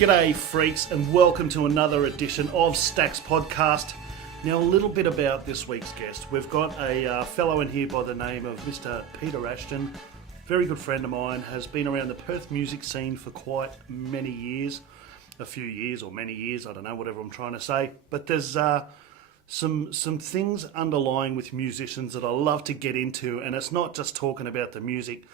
G'day freaks and welcome to another edition of Stacks Podcast. Now a little bit about this week's guest. We've got a fellow in here by the name of Mr. Peter Ashton. Very good friend of mine, has been around the Perth music scene for quite many years. A few years or many years, I don't know, whatever I'm trying to say. But there's some things underlying with musicians that I love to get into, and it's not just talking about the music.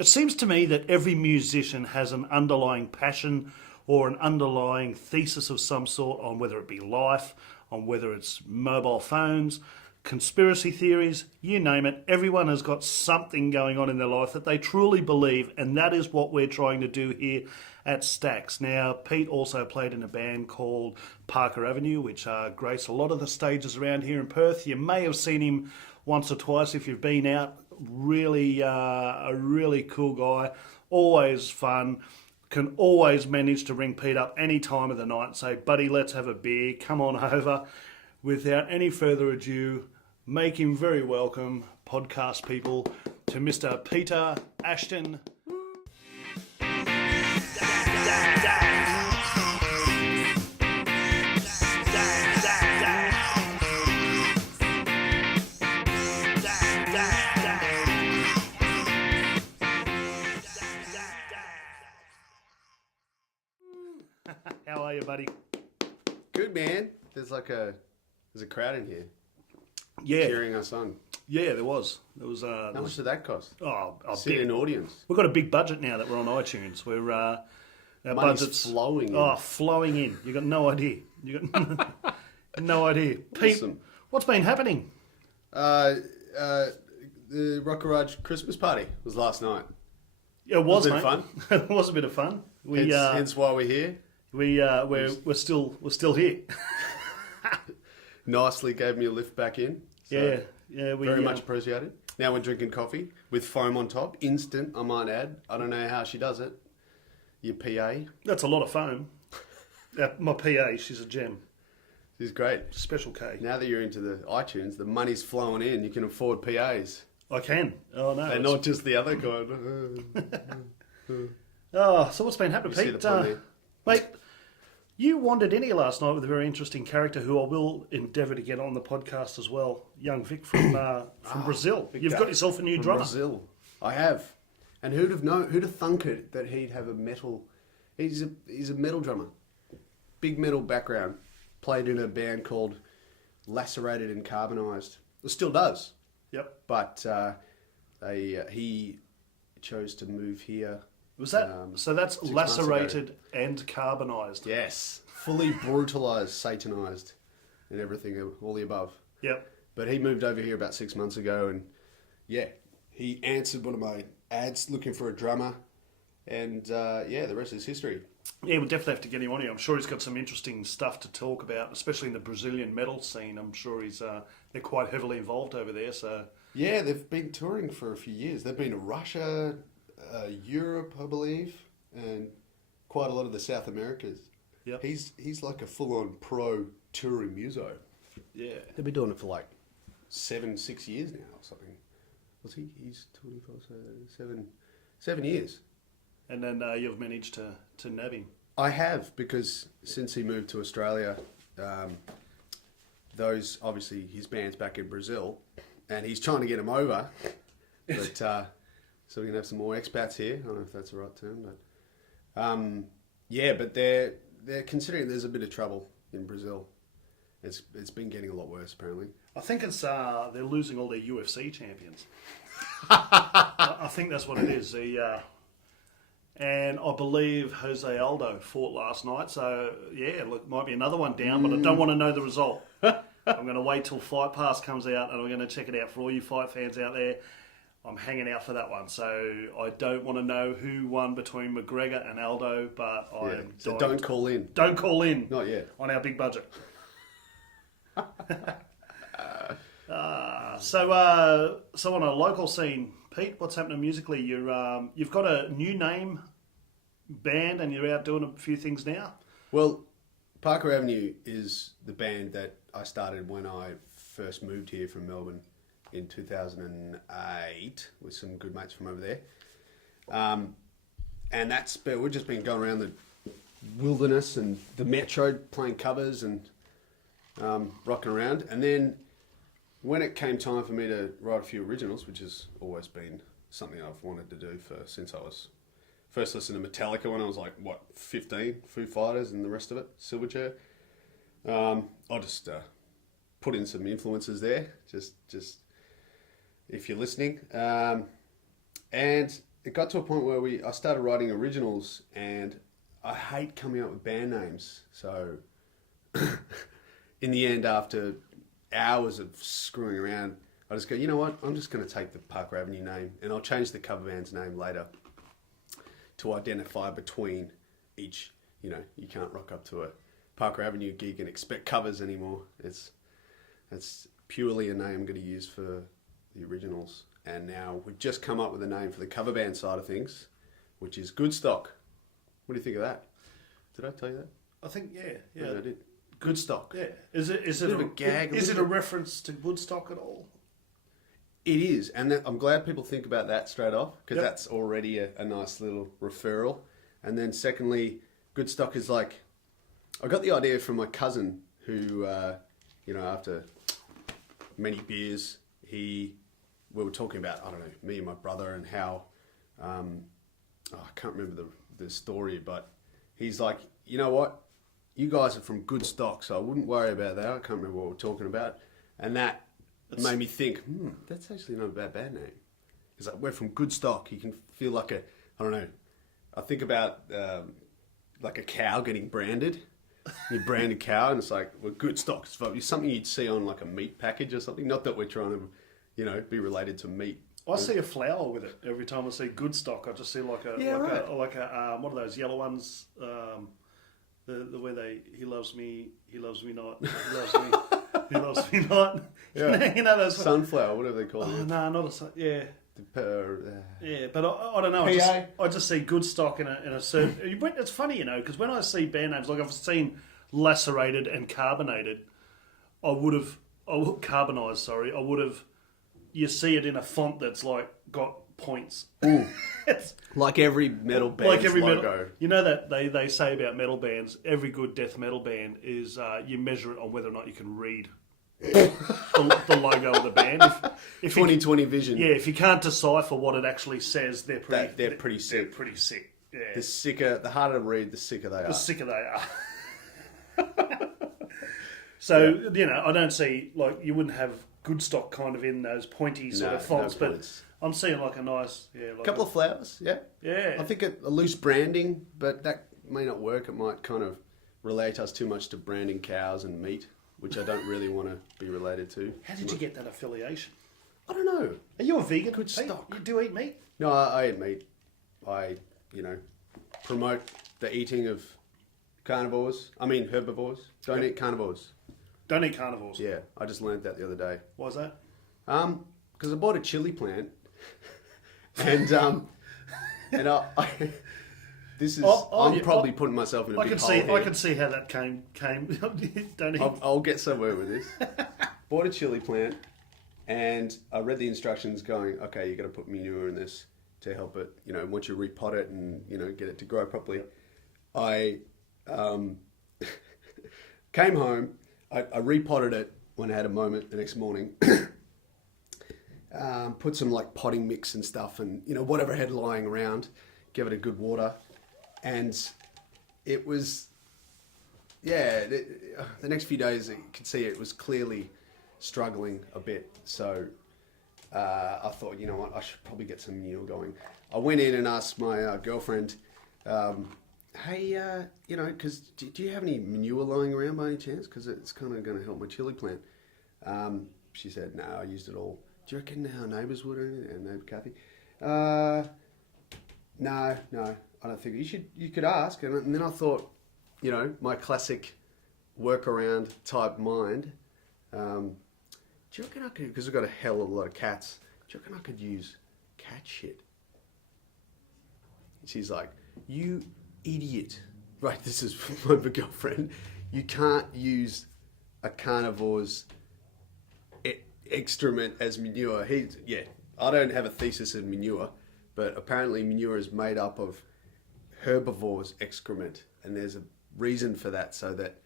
It seems to me that every musician has an underlying passion or an underlying thesis of some sort on whether it be life, on whether it's mobile phones, conspiracy theories, you name it. Everyone has got something going on in their life that they truly believe, and that is what we're trying to do here at Stacks. Now, Pete also played in a band called Parker Ave, which graced a lot of the stages around here in Perth. You may have seen him once or twice if you've been out. Really, a really cool guy, always fun. Can always manage to ring Pete up any time of the night and say, buddy, let's have a beer, come on over. Without any further ado, make him very welcome, podcast people, to Mr. Peter Ashton. How are you, buddy? Good, man. There's a crowd in here. Yeah. Cheering us on. Yeah, there was. How much did that cost? Oh, Sit in audience. We've got a big budget now that we're on iTunes. We're our Money's budget's flowing in. Oh, flowing in. You got no idea. You got no idea. Pete, Awesome. what's been happening? The Rock Garage Christmas party was last night. It was, a bit mate. of fun. It was a bit of fun. Hence why we're here. We're still here. Nicely gave me a lift back in. So Yeah. We very much appreciated. Now we're drinking coffee with foam on top. Instant, I might add. I don't know how she does it. Your PA. That's a lot of foam. My PA, she's a gem. She's great. Special K. Now that you're into the iTunes, the money's flowing in. You can afford PAs. I can. Oh no. And not just the other kind. Oh, so what's been happening, You see Pete? the point there? Mate, you wandered in here last night with a very interesting character who I will endeavour to get on the podcast as well. Young Vic from Brazil. You've got yourself a new From drummer. Brazil. I have. And who'd have thunk it that he'd have a metal... He's a metal drummer. Big metal background. Played in a band called Lacerated and Carbonized. It still does. Yep. But he chose to move here. Was that so? That's 6 months ago. lacerated and carbonised. Yes. Fully brutalized, satanized, and everything, all the above. Yep. But he moved over here about 6 months ago, and yeah, he answered one of my ads looking for a drummer, and the rest is history. Yeah, we'll definitely have to get him on here. I'm sure he's got some interesting stuff to talk about, especially in the Brazilian metal scene. I'm sure they're quite heavily involved over there. So Yeah, they've been touring for a few years. They've been to Russia, Europe, I believe, and quite a lot of the South Americas. Yep. He's like a full-on pro touring muso. yeah, They've been doing it for like 6 years now or something. Was he? He's 24, so 7 years. and then you've managed to nab him. I have, because since he moved to Australia, those, obviously, his band's back in Brazil, and he's trying to get him over, but so we can have some more expats here. I don't know if that's the right term, but but they're considering there's a bit of trouble in Brazil. It's been getting a lot worse, apparently. I think it's they're losing all their UFC champions. I think that's what it is. And I believe Jose Aldo fought last night, so yeah, look, might be another one down, but I don't want to know the result. I'm going to wait till Fight Pass comes out, and I'm going to check it out for all you fight fans out there. I'm hanging out for that one, so I don't want to know who won between McGregor and Aldo, but So don't call in. Don't call in. Not yet. On our big budget. So on a local scene, Pete, what's happening musically? You've got a new name band and you're out doing a few things now? Well, Parker Avenue is the band that I started when I first moved here from Melbourne in 2008 with some good mates from over there. And we've just been going around the wilderness and the metro, playing covers and rocking around. And then when it came time for me to write a few originals, which has always been something I've wanted to do since I was first listening to Metallica when I was like, 15, Foo Fighters and the rest of it, Silverchair. I just put in some influences there, just if you're listening. And it got to a point where I started writing originals, and I hate coming up with band names. So in the end, after hours of screwing around, I just go, you know what? I'm just going to take the Parker Avenue name, and I'll change the cover band's name later to identify between each. You know, you can't rock up to a Parker Avenue gig and expect covers anymore. It's purely a name I'm going to use for the originals. And now we've just come up with a name for the cover band side of things, which is Good Stock. What do you think of that? Did I tell you that? I think, yeah. Maybe I did. Good Stock. Yeah. Is it a gag? Is it a reference to Woodstock at all? It is, and I'm glad people think about that straight off, because Yep. that's already a nice little referral. And then secondly, Good Stock is like, I got the idea from my cousin who, after many beers, we were talking about, I don't know, me and my brother and how, I can't remember the story, but he's like, you know what? You guys are from Good Stock, so I wouldn't worry about that. I can't remember what we're talking about. And that made me think, that's actually not a bad name. It's like, we're from Good Stock. You can feel like I don't know. I think about like a cow getting branded. You brand a cow, and it's like, we're Good Stock. It's something you'd see on like a meat package or something. Not that we're trying to, be related to meat. I see a flower with it every time I see Good Stock. I just see like a one of those yellow ones. The way he loves me not. He loves me. He loves me not. Yeah. Those Sunflower, whatever they call it. Oh no, not a sun. Yeah. Yeah, but I don't know. I just see Good Stock in a certain. It's funny, because when I see band names, like I've seen Lacerated and Carbonated, I would have you see it in a font that's like got points. Like every metal band's logo. Metal, you know that they say about metal bands, every good death metal band is you measure it on whether or not you can read the logo of the band. If 2020 vision. Yeah, if you can't decipher what it actually says, they're pretty sick. They're pretty sick. Yeah. The harder to read, the sicker they are. The sicker they are. So, I don't see, like, you wouldn't have Good Stock kind of in those pointy sort of fonts, but I'm seeing like a nice... a couple of flowers, yeah. Yeah. I think a loose branding, but that may not work. It might kind of relate us too much to branding cows and meat, which I don't really want to be related to. How did you get that affiliation? I don't know. Are you a vegan? Good Stock. You do eat meat? No, I eat meat. I, promote the eating of herbivores. Don't eat carnivores. Don't eat carnivores? Yeah, I just learned that the other day. Why is that? Because I bought a chili plant, and I this is I'm probably putting myself in a big hole here. I can see how that came. Don't eat. I'll get somewhere with this. Bought a chili plant, and I read the instructions, going, okay, you got to put manure in this to help it. Once you repot it and get it to grow properly. I came home. I repotted it when I had a moment the next morning. Put some like potting mix and stuff, and whatever I had lying around, give it a good water, and it was, the next few days you could see it was clearly struggling a bit. So I thought, you know what, I should probably get some manure going. I went in and asked my girlfriend, hey, because do you have any manure lying around by any chance? Because it's kind of going to help my chili plant. She said, no, I used it all. Do you reckon our neighbours would, and neighbour Kathy? No, I don't think. You could ask. And then I thought, my classic workaround type mind. Do you reckon I could, because we've got a hell of a lot of cats, do you reckon I could use cat shit? She's like, you idiot. Right, this is my girlfriend. You can't use a carnivore's excrement as manure. I don't have a thesis in manure, but apparently manure is made up of herbivores' excrement and there's a reason for that, so that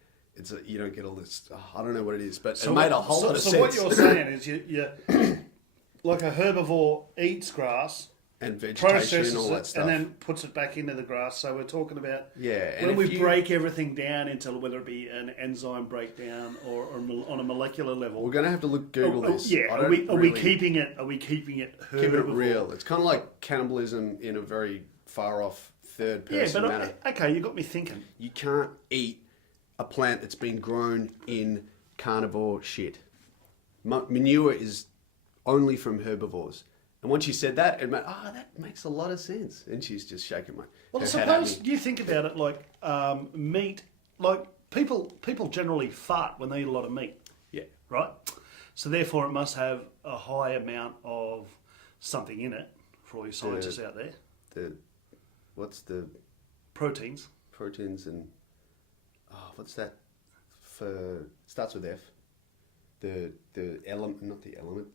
you don't get all this. I don't know what it is, but it made a whole lot of sense. So what you're saying is you like a herbivore eats grass. And vegetation Processes and all that it stuff. and then puts it back into the grass. So we're talking about and when we break everything down into whether it be an enzyme breakdown or on a molecular level. We're going to have to Google this. Yeah, are we keeping it? Are we keeping it herbivore? Keeping it real. It's kind of like cannibalism in a very far off third person manner. Okay, you got me thinking. You can't eat a plant that's been grown in carnivore shit. Manure is only from herbivores. And once she said that, that makes a lot of sense. And she's just shaking her head Suppose at me. you think about it like meat. Like people generally fart when they eat a lot of meat. Yeah. Right. So therefore, it must have a high amount of something in it for all you scientists out there. What's the proteins? Proteins and what's that? Starts with F. The element, not the element.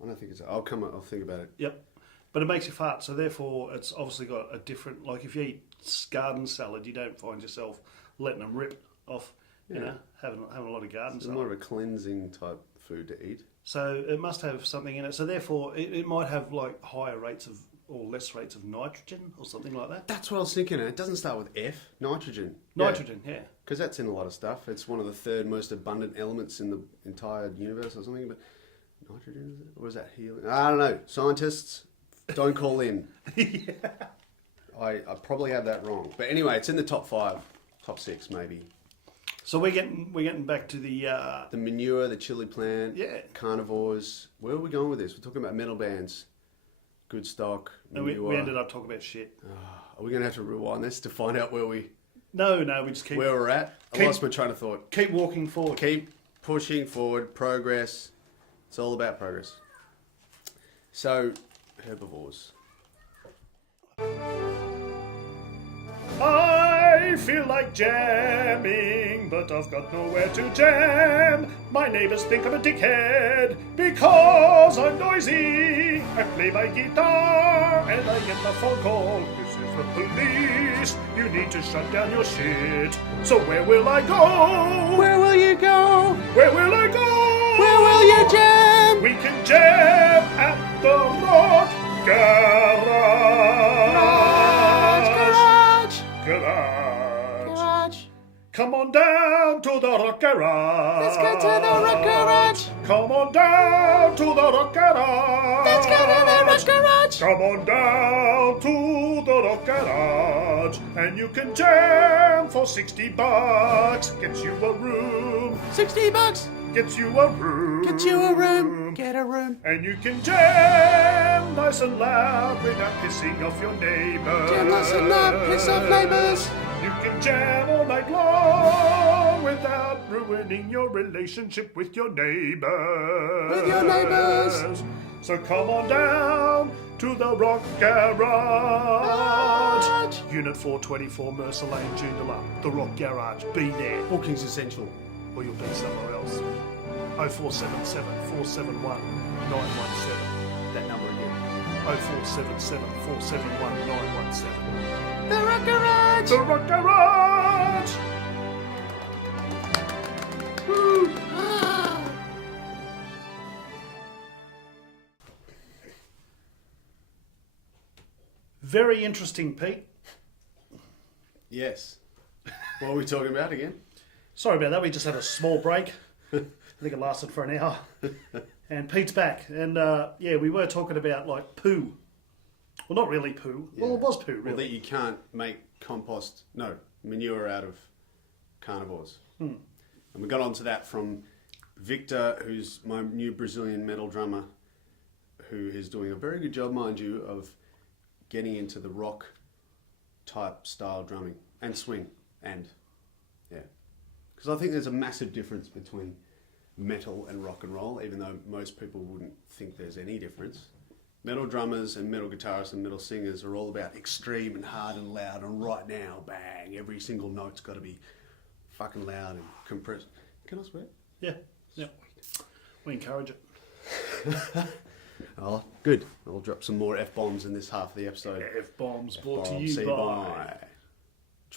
I don't think it's. I'll think about it. Yep, but it makes you fart, so therefore it's obviously got a different. Like if you eat garden salad, you don't find yourself letting them rip off. You know, having a lot of garden salad. More of a cleansing type food to eat. So it must have something in it. So therefore, it might have like higher rates of or less rates of nitrogen or something like that. That's what I was thinking. It doesn't start with F. Nitrogen. Nitrogen, yeah. Because that's in a lot of stuff. It's one of the third most abundant elements in the entire universe or something. But nitrogen, is it? Or is that helium? I don't know. Scientists, don't call in. Yeah. I probably had that wrong. But anyway, it's in the top 5, top 6 maybe. So we're getting back to the manure, the chili plant, carnivores. Where are we going with this? We're talking about metal bands, good stock, manure. And we ended up talking about shit. Are we going to have to rewind this to find out where we? No, we just keep where we're at. I lost my train of thought. Keep walking forward. Keep pushing forward. Progress. It's all about progress. So, herbivores. I feel like jamming, but I've got nowhere to jam. My neighbours think I'm a dickhead because I'm noisy. I play my guitar and I get the phone call. This is the police. You need to shut down your shit. So where will I go? Where will you go? Where will I go? Where will you jam? We can jam at the Rock Garage. Come on down to the Rock Garage. Let's go to the Rock Garage. Come on down to the Rock Garage. Let's go to the Rock Garage. Come on down to the Rock Garage. And you can jam for $60. Gets you a room. $60. Gets you a room. Get you a room. Get a room. And you can jam nice and loud without pissing off your neighbours. Jam nice and loud, piss off neighbours. You can jam all night long without ruining your relationship with your neighbours. With your neighbours. So come on down to the Rock Garage. Unit 424 Mercer Lane, Joondalup. The Rock Garage. Be there. Booking's essential. Or you'll be somewhere else. 0477 471 917. That number again. 0477 471 917. The Rock Garage! The Rock Garage! Woo! Very interesting, Pete. Yes. What are we talking about again? Sorry about that, we just had a small break. I think it lasted for an hour. And Pete's back. And we were talking about like poo. Well, not really poo. Yeah. Well, it was poo, really. Well, that you can't make manure out of carnivores. And we got onto that from Victor, who's my new Brazilian metal drummer, who is doing a very good job, mind you, of getting into the rock type style drumming and swing because I think there's a massive difference between metal and rock and roll, even though most people wouldn't think there's any difference. Metal drummers and metal guitarists and metal singers are all about extreme and hard and loud and right now, bang, every single note's got to be fucking loud and compressed. Can I swear? Yeah. We encourage it. Oh, good. I'll drop some more F-bombs in this half of the episode. F-bombs brought to you by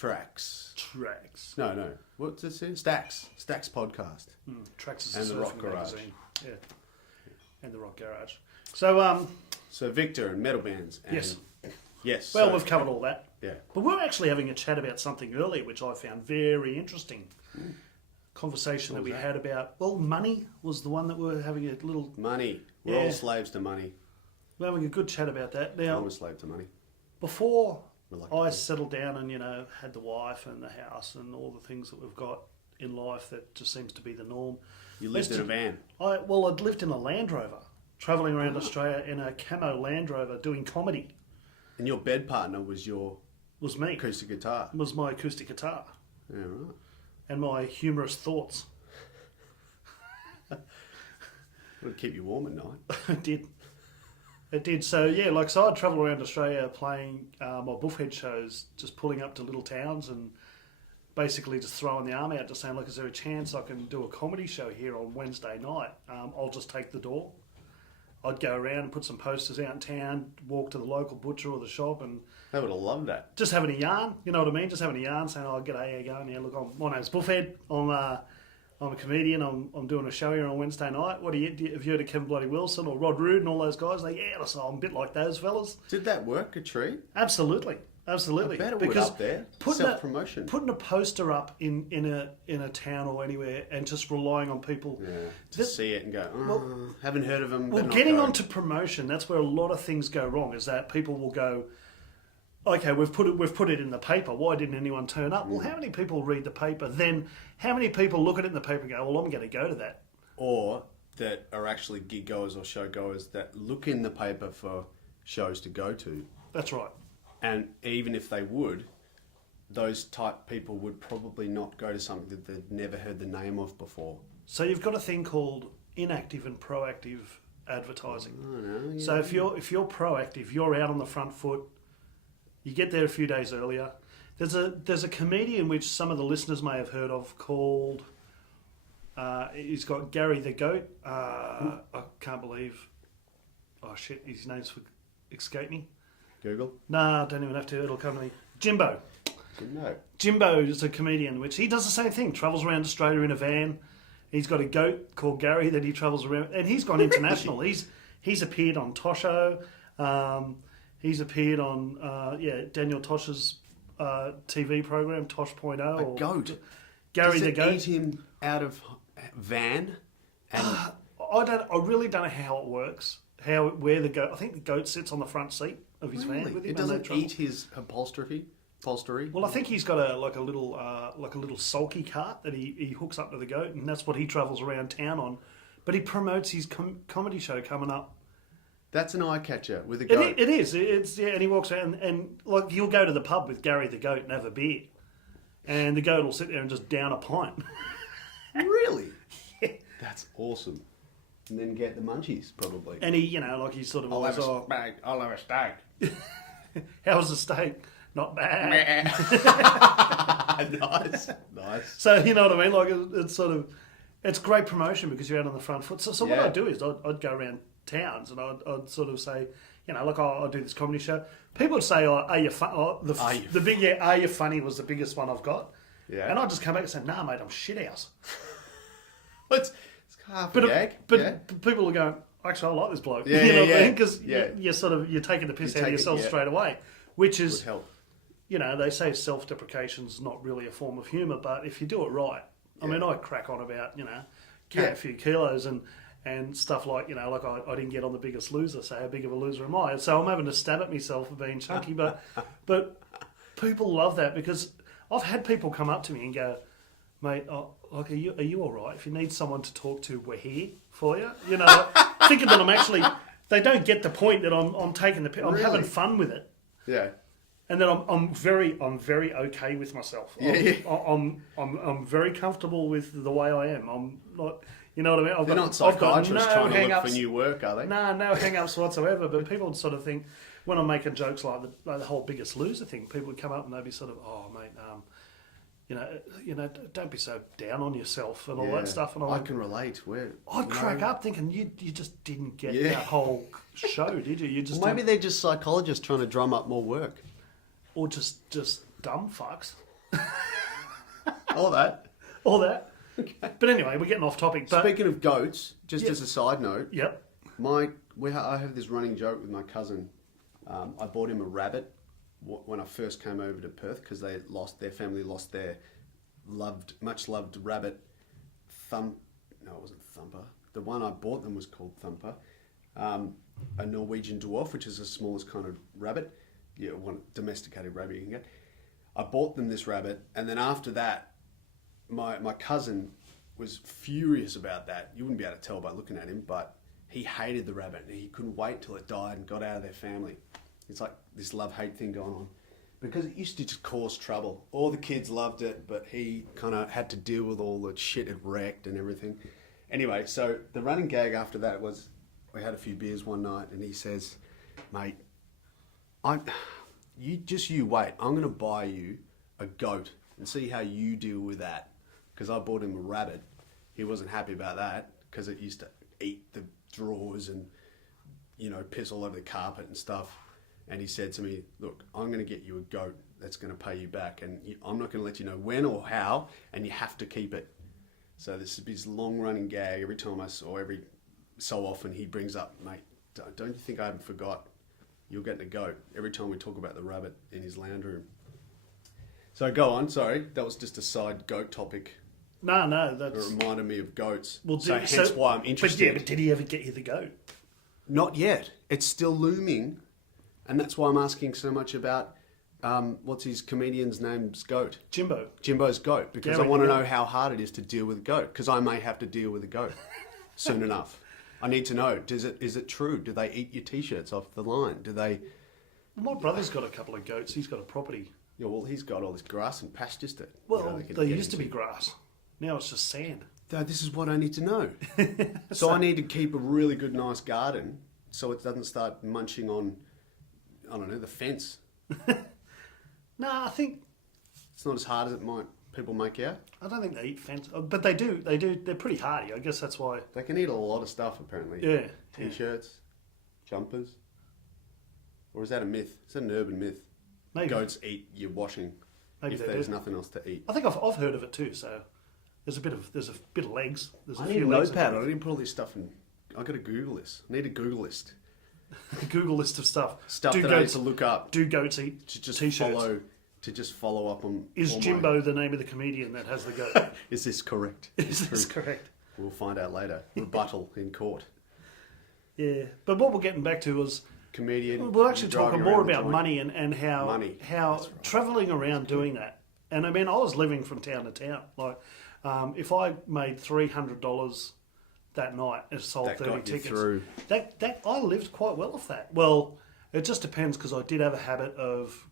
Tracks. Tracks. No. What's it say? Stacks podcast. Tracks is And a the surfing Rock Garage. magazine. Yeah. And the Rock Garage. So, So Victor and metal bands. And yes. Yes. Well, so- we've covered all that. Yeah. But we were actually having a chat about something earlier, which I found very interesting. Conversation that we had about, money was the one that we were having a little... Money. We're all slaves to money. We're having a good chat about that. Now, I'm a slave to money. before Reluctantly. I settled down and, had the wife and the house and all the things that we've got in life that just seems to be the norm. You lived in a van. I'd lived in a Land Rover, travelling around Australia in a camo Land Rover doing comedy. And your bed partner was your Was me. acoustic guitar. Was my acoustic guitar. Yeah, right. And my humorous thoughts. Would keep you warm at night. It did. It did. So, so I'd travel around Australia playing my buffhead shows, just pulling up to little towns and basically just throwing the arm out, just saying, look, is there a chance I can do a comedy show here on Wednesday night? I'll just take the door. I'd go around and put some posters out in town, walk to the local butcher or the shop and... They would have loved that. Just having a yarn, you know what I mean? Just having a yarn, saying, oh, g'day, how you going? Yeah, look, my name's Buffhead. I'm a comedian. I'm doing a show here on Wednesday night. Have you heard of Kevin Bloody Wilson or Rod Rude and all those guys? So I'm a bit like those fellas. Did that work, a treat? Absolutely. I bet it would up there. Self-promotion. Putting a poster up in a town or anywhere and just relying on people to see it and go, haven't heard of them. Well, getting onto promotion, that's where a lot of things go wrong, is that people will go, okay, we've put it in the paper. Why didn't anyone turn up? Well, how many people read the paper? Then how many people look at it in the paper and go, well, I'm going to go to that? Or that are actually gig goers or show goers that look in the paper for shows to go to. That's right. And even if they would, those type people would probably not go to something that they'd never heard the name of before. So you've got a thing called inactive and proactive advertising. Oh, no, So if you're proactive, you're out on the front foot. You get there a few days earlier. There's a comedian which some of the listeners may have heard of called. He's got Gary the Goat. I can't believe. Oh shit! His name's escaped me. Google? Nah, don't even have to. It'll come to me. Jimbo. No. Jimbo is a comedian which he does the same thing. Travels around Australia in a van. He's got a goat called Gary that he travels around, and he's gone international. He's appeared on Tosho. He's appeared on Daniel Tosh's TV program Tosh.0. A goat. Gary Does the it Goat. eat him out of van? And I really don't know how it works. Where the goat? I think the goat sits on the front seat of his van with him. It doesn't eat his upholstery. Well, I think he's got a little sulky cart that he hooks up to the goat, and that's what he travels around town on. But he promotes his comedy show coming up. That's an eye catcher with a goat. It is. And he walks around and like you'll go to the pub with Gary the Goat and have a beer, and the goat will sit there and just down a pint. Really? Yeah. That's awesome. And then get the munchies, probably. And he, he's sort of always, I'll have a steak. How's the steak? Not bad. Nice. So, you know what I mean? Like, it's sort of, it's great promotion because you're out on the front foot. So what I'd do is I'd go around towns and I'd sort of say, look, I'll do this comedy show. People would say, are you funny? Are you funny was the biggest one I've got. Yeah. And I'd just come back and say, nah, mate, I'm shit house. It's half a gag. But people are going, actually, I like this bloke. Yeah, you know what I yeah. mean? Because you're taking the piss out of yourself straight away, which is, would help. They say self-deprecation is not really a form of humour, but if you do it right, I mean, I crack on about, carry a few kilos and stuff like, like I didn't get on The Biggest Loser, so how big of a loser am I? So I'm having to stab at myself for being chunky, but people love that because I've had people come up to me and go, mate, are you all right? If you need someone to talk to, we're here for you. Thinking that I'm actually, they don't get the point that I'm taking I'm having fun with it. Yeah. And then I'm very okay with myself. I'm very comfortable with the way I am. I'm not, you know what I mean? They're not psychiatrists trying to look for new work, are they? No hang-ups whatsoever. But people would sort of think, when I'm making jokes like the whole Biggest Loser thing, people would come up and they'd be sort of, oh, mate, don't be so down on yourself and all that stuff. And I can relate. I'd crack up thinking you just didn't get that whole show, did you? You just maybe they're just psychologists trying to drum up more work. or just dumb fucks. All that. All that. Okay. But anyway, we're getting off topic. But Speaking of goats, just as a side note, yep. I have this running joke with my cousin. I bought him a rabbit when I first came over to Perth because their family lost their much loved rabbit, No, it wasn't Thumper. The one I bought them was called Thumper, a Norwegian dwarf, which is the smallest kind of rabbit. Yeah, one domesticated rabbit you can get. I bought them this rabbit, and then after that, my cousin was furious about that. You wouldn't be able to tell by looking at him, but he hated the rabbit, and he couldn't wait till it died and got out of their family. It's like this love-hate thing going on. Because it used to just cause trouble. All the kids loved it, but he kind of had to deal with all the shit it wrecked and everything. Anyway, so the running gag after that was, we had a few beers one night, and he says, mate, you wait. I'm going to buy you a goat and see how you deal with that. Because I bought him a rabbit. He wasn't happy about that because it used to eat the drawers and, piss all over the carpet and stuff. And he said to me, look, I'm going to get you a goat that's going to pay you back. And I'm not going to let you know when or how, and you have to keep it. So this is his long-running gag. Every so often he brings up, mate, don't you think I haven't forgot? You're getting a goat. Every time we talk about the rabbit in his lounge room. So go on, sorry. That was just a side goat topic. No, that's... It reminded me of goats. Well, hence why I'm interested. But did he ever get you the goat? Not yet. It's still looming. And that's why I'm asking so much about, what's his comedian's name's goat? Jimbo. Jimbo's goat. Because I want to know how hard it is to deal with a goat. Because I may have to deal with a goat soon enough. I need to know, is it true? Do they eat your T-shirts off the line? Do they... My brother's got a couple of goats. He's got a property. Yeah, well, he's got all this grass and pastures to... Well, they used to be grass. Now it's just sand. This is what I need to know. So I need to keep a really good, nice garden so it doesn't start munching on, I don't know, the fence. No, I think... It's not as hard as people make out. I don't think they eat fence. But they do. They're pretty hardy. I guess that's why... They can eat a lot of stuff, apparently. Yeah. T-shirts, jumpers. Or is that a myth? Is that an urban myth? Maybe. Goats eat your washing if there's nothing else to eat. I think I've heard of it too, so... There's a bit of legs. There's a I few need a legs. notepad. I need to put all this stuff in. I've got to Google this. I need a Google list. A Google list of stuff. Stuff that I need to look up. Do goats eat T-shirts? To just follow up on... Is Jimbo the name of the comedian that has the goat? Is this correct? Is this correct? We'll find out later. Rebuttal in court. Yeah. But what we're getting back to was... Comedian. We're actually talking more about money and how... Money. How right. travelling around doing that. And I mean, I was living from town to town. Like... if I made $300 that night and sold that 30 got tickets, you through. that I lived quite well off that. Well, it just depends because I did have a habit of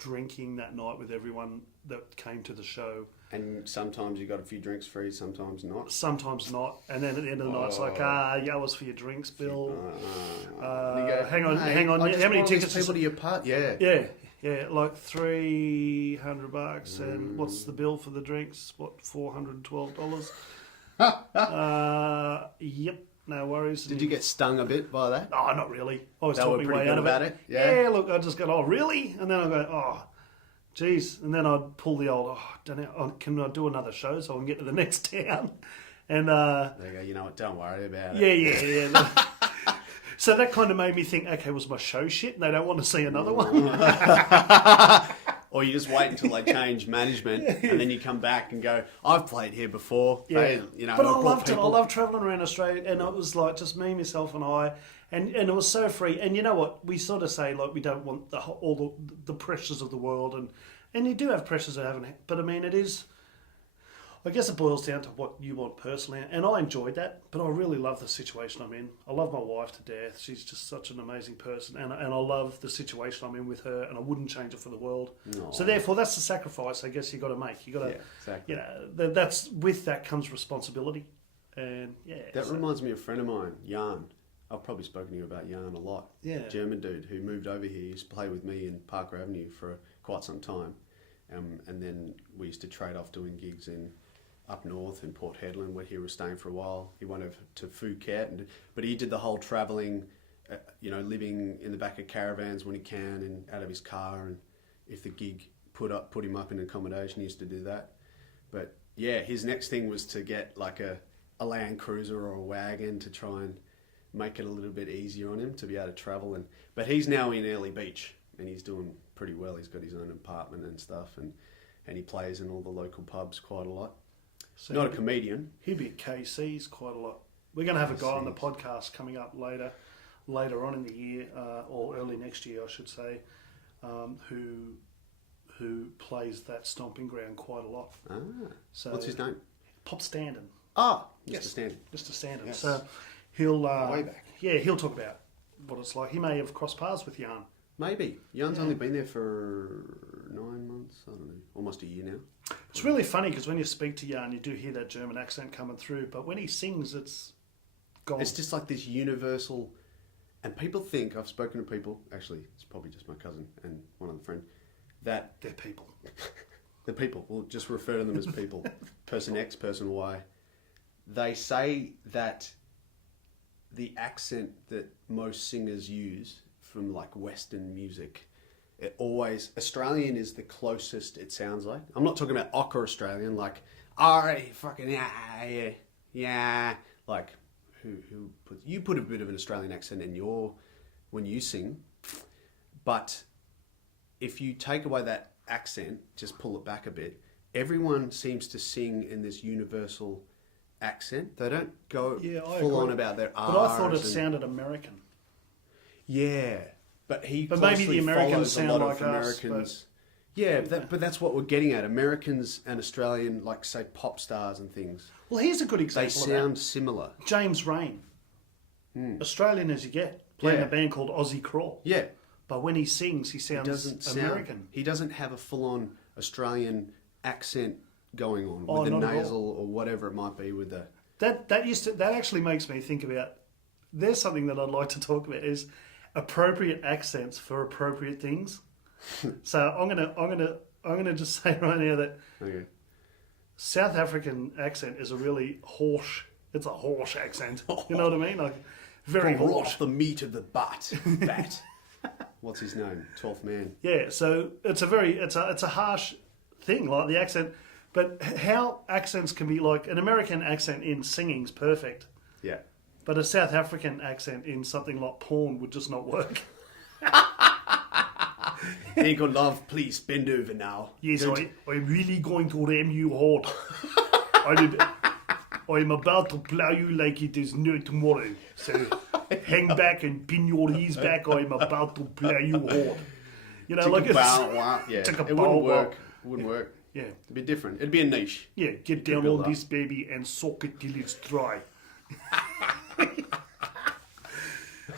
drinking that night with everyone that came to the show. And sometimes you got a few drinks free, sometimes not. Sometimes not, and then at the end of the night, it's like, you was for your drinks, Bill. Hang on. How many tickets? People to your part, yeah. Yeah, like $300, and what's the bill for the drinks? What, $412? Yep, no worries. Did you get stung a bit by that? Oh, not really. I was They were talking pretty way good out of about it. Yeah, look, I just go, oh, really? And then I go, oh, geez. And then I'd pull the old, can I do another show so I can get to the next town? And there you go. You know what? Don't worry about it. Yeah. So that kind of made me think, okay, was my show shit and they don't want to see another one? Or you just wait until they change management and then you come back and go, I've played here before. Yeah. But I loved it. I people. loved travelling around Australia, and it was like just me, myself and I, and it was so free. And you know what? We sort of say, like, we don't want all the pressures of the world, and you do have pressures of having, but I mean, it is... I guess it boils down to what you want personally, and I enjoyed that, but I really love the situation I'm in. I love my wife to death. She's just such an amazing person, and I love the situation I'm in with her, and I wouldn't change it for the world. Aww. So therefore, that's the sacrifice I guess you got to make. You got to, exactly. That's with that comes responsibility, and That reminds me of a friend of mine, Jan. I've probably spoken to you about Jan a lot. Yeah. German dude who moved over here. He used to play with me in Parker Avenue for quite some time, and then we used to trade off doing gigs in up north in Port Hedland, where he was staying for a while. He went over to Phuket, but he did the whole travelling, living in the back of caravans when he can and out of his car. And if the gig put him up in accommodation. He used to do that. But yeah, his next thing was to get like a Land Cruiser or a wagon to try and make it a little bit easier on him to be able to travel. But he's now in Early Beach and he's doing pretty well. He's got his own apartment and stuff, and he plays in all the local pubs quite a lot. So not a comedian. He'll be at KC's quite a lot. We're going to have a guy on the podcast coming up later on in the year, or early next year, I should say, who plays that stomping ground quite a lot. Ah, so what's his name? Pop Standen. Ah, Mr. Yes, Standen. Mr. Standen. Yes. So he'll way back. Yeah, he'll talk about what it's like. He may have crossed paths with Jan. Maybe. Jan's only been there for 9 months. I don't know, almost a year now. It's really funny because when you speak to Jan, you do hear that German accent coming through, but when he sings, it's gone. It's just like this universal, and people think, I've spoken to people, actually, it's probably just my cousin and one other friend, that they're people. the people, we'll just refer to them as people, person X, person Y. They say that the accent that most singers use from like Western music, it always, Australian is the closest it sounds like. I'm not talking about Ocker Australian, like, alright, fucking yeah, like, you put a bit of an Australian accent in when you sing, but if you take away that accent, just pull it back a bit, everyone seems to sing in this universal accent. They don't go full on about their R's. But I thought it sounded American. Yeah, but maybe the Americans sound a lot like of Americans. But that's what we're getting at. Americans and Australian, like say pop stars and things. Well, here's a good example. They sound similar. James Rain, Australian as you get, playing a band called Aussie Crawl. Yeah, but when he sings, he sounds American. He doesn't have a full-on Australian accent going on Oh, with the not at nasal or whatever it might be with the. That actually makes me think about. There's something that I'd like to talk about is appropriate accents for appropriate things. So I'm gonna just say right now that South African accent is a really harsh. It's a harsh accent. You know what I mean? Like very Pull harsh. off the meat of the bat. What's his name? 12th Man. Yeah. So it's a harsh thing, like the accent. But how accents can be like an American accent in singing's perfect. Yeah. But a South African accent in something like porn would just not work. Ain't got love, please bend over now. Yes, I'm really going to ram you hard. I'm about to plow you like it is no tomorrow. So hang back and pin your ears back. I'm about to plow you hard. You know, like wow. Yeah, it wouldn't work. It wouldn't work. Yeah. It'd be different. It'd be a niche. Yeah, get down on this baby and soak it till it's dry.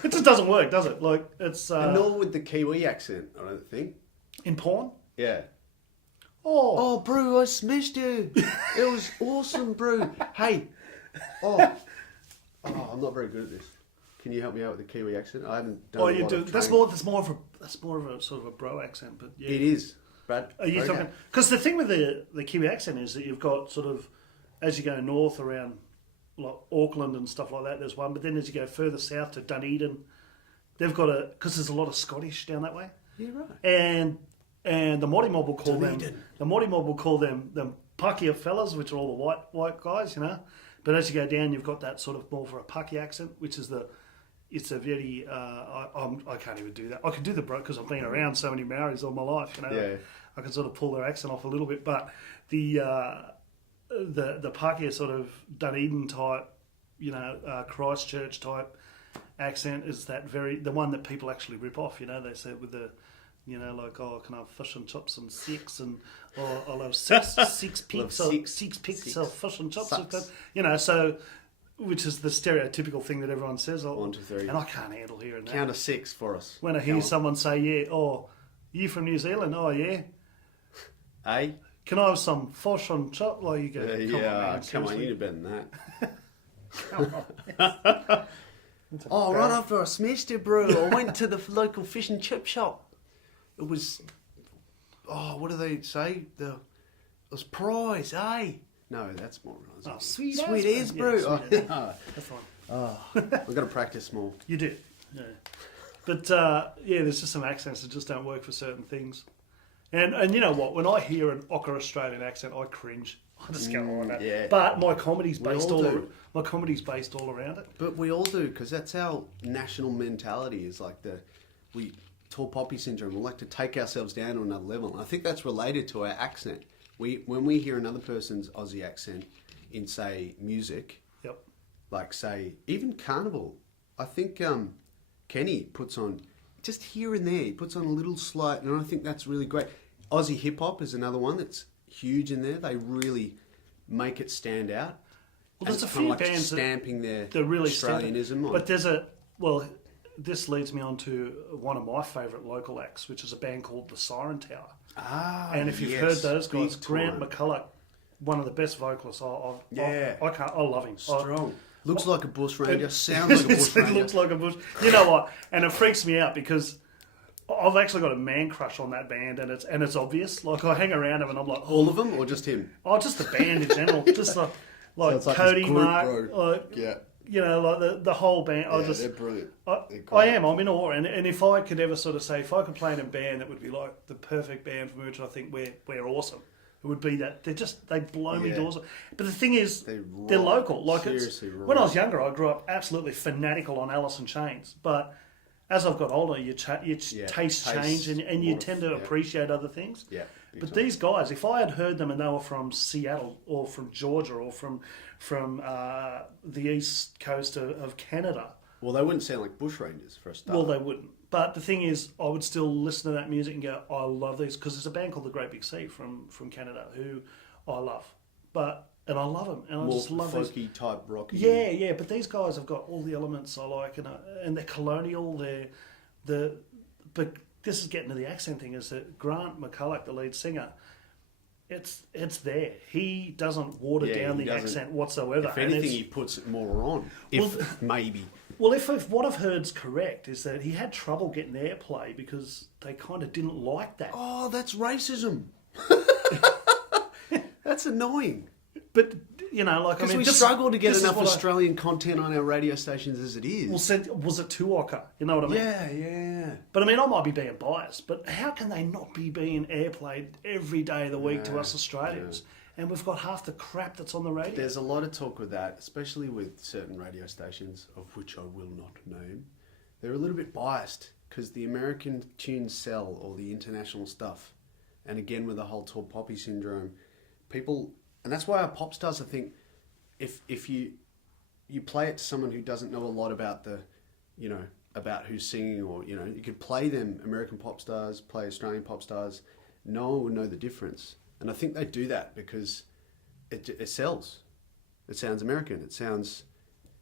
It just doesn't work, does it? Like it's and nor with the Kiwi accent, I don't think. In porn? Yeah. Oh, bro, I smashed you. It was awesome, bro. Hey. Oh, I'm not very good at this. Can you help me out with the Kiwi accent? I haven't done. You do. That's more of a sort of a bro accent, but yeah. It is. But are you talking? Because the thing with the Kiwi accent is that you've got sort of as you go north around like Auckland and stuff like that. There's one, but then as you go further south to Dunedin, they've got because there's a lot of Scottish down that way. Yeah, right. And the Māori mob will call them Pakia fellas, which are all the white guys, you know. But as you go down, you've got that sort of more for a Paki accent, which is it's a very I can't even do that. I could do the bro because I've been around so many Maoris all my life, you know. Yeah. I can sort of pull their accent off a little bit, but the Pakia sort of Dunedin type, you know, Christchurch type accent is the one that people actually rip off. You know, they say with the, you know, like, oh, can I have fish and chips and six, and I'll have six pigs of fish and chips, you know. So, which is the stereotypical thing that everyone says. 1, 2, 3, and I can't handle hearing that. Count to 6 for us. When I hear someone say, "Yeah, oh, you from New Zealand? Oh, yeah." Hey. Can I have some fish and chip? Like you go, come on, you need better than that. Right after I smashed it, bro, I went to the local fish and chip shop. It was, what do they say? It was prize, eh? No, that's more. Sweet as, bro. Yeah, that's fine. I've got to practice more. You do, yeah. But there's just some accents that just don't work for certain things. And you know what? When I hear an Ocker Australian accent, I cringe. I just go on that. yeah. But my comedy's based all all do. my comedy's based all around it. But we all do, because that's our national mentality. Is like tall poppy syndrome. We like to take ourselves down to another level. And I think that's related to our accent. When we hear another person's Aussie accent in, say, music, Yep. like, say, even carnival, I think Kenny puts on, just here and there, he puts on a little slight, and I think that's really great. Aussie hip-hop is another one that's huge in there. They really make it stand out. Well, And there's a it's kind of few like bands stamping they're really Australianism on. But this leads me on to one of my favourite local acts, which is a band called the Siren Tower. And if you've heard those guys, big Grant time. McCulloch, one of the best vocalists. Yeah. I love him. Strong. Looks like a bush ranger. Sounds like a bush It ranger. looks like a bush. You know what? And it freaks me out because I've actually got a man crush on that band, and it's obvious. Like, I hang around him and I'm like, All of them, or just him? oh, just the band in general, just like So it's like Cody, this group, Mark, bro. like, Yeah. you know, like the whole band. They're brilliant. I great. am. I'm in awe. And if I could ever sort of say, if I could play in a band that would be like the perfect band for me, which I think we're awesome, it would be that. They blow me Yeah. doors. But the thing is, They they're rock. local. Like, Seriously when I rock. was younger, I grew up absolutely fanatical on Alice in Chains. But as I've got older, your tastes change, and you tend to appreciate other things. Yeah. big But time. these guys, if I had heard them and they were from Seattle or from Georgia or from the east coast of Canada, Well, they wouldn't sound like bushrangers for a start. well, they wouldn't. But the thing is, I would still listen to that music and go, I love these, because there's a band called the Great Big Sea from Canada who I love. And I love them, and I More just love these. folky type rocky. Yeah, but these guys have got all the elements I like, and they're colonial. But this is getting to the accent thing. Is that Grant McCulloch, the lead singer? It's there. He doesn't water Yeah, down he the doesn't. accent whatsoever. If And anything, it's- he puts it more on. Maybe. well, if what I've heard's correct, is that he had trouble getting airplay because they kind of didn't like that. Oh, that's racism. That's annoying. But you know, like, I Because mean, we this- struggle to get this is enough what I- Australian content on our radio stations as it is. was it too ocker? You know what I mean? Yeah. But I mean, I might be being biased, but how can they not be being airplayed every day of the week to us Australians? And we've got half the crap that's on the radio. There's a lot of talk with that, especially with certain radio stations, of which I will not name. They're a little bit biased because the American tunes sell, or the international stuff. And again, with the whole tall poppy syndrome, people, and that's why our pop stars, I think, if you play it to someone who doesn't know a lot about about who's singing, or, you could play them American pop stars, play Australian pop stars, no one would know the difference. And I think they do that because it sells. It sounds American. It sounds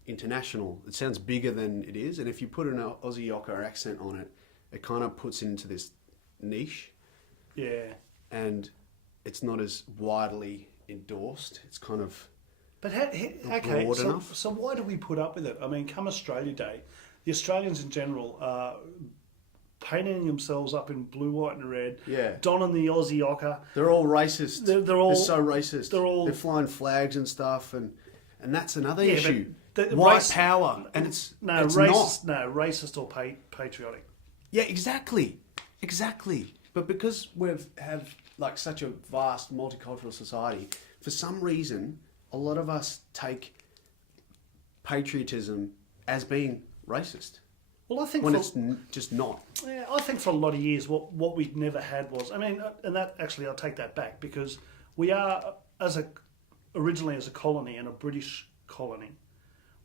international. It sounds bigger than it is. And if you put an Aussie Yocker accent on it, it kind of puts into this niche. Yeah. And it's not as widely endorsed. It's kind of But okay, broad enough. so why do we put up with it? I mean, come Australia Day, the Australians in general are painting themselves up in blue, white, and red. Yeah. Donning the Aussie ochre. They're all racist. They're all so racist. they're flying flags and stuff, and that's another Yeah, issue. but the White race- power, and it's racist. not. No, racist or patriotic. Yeah, exactly. But because have like such a vast multicultural society, for some reason, a lot of us take patriotism as being racist Well, I think when for, it's just not. yeah, I think for a lot of years, what we never had was, I mean, and that actually I'll take that back, because we are originally as a colony and a British colony,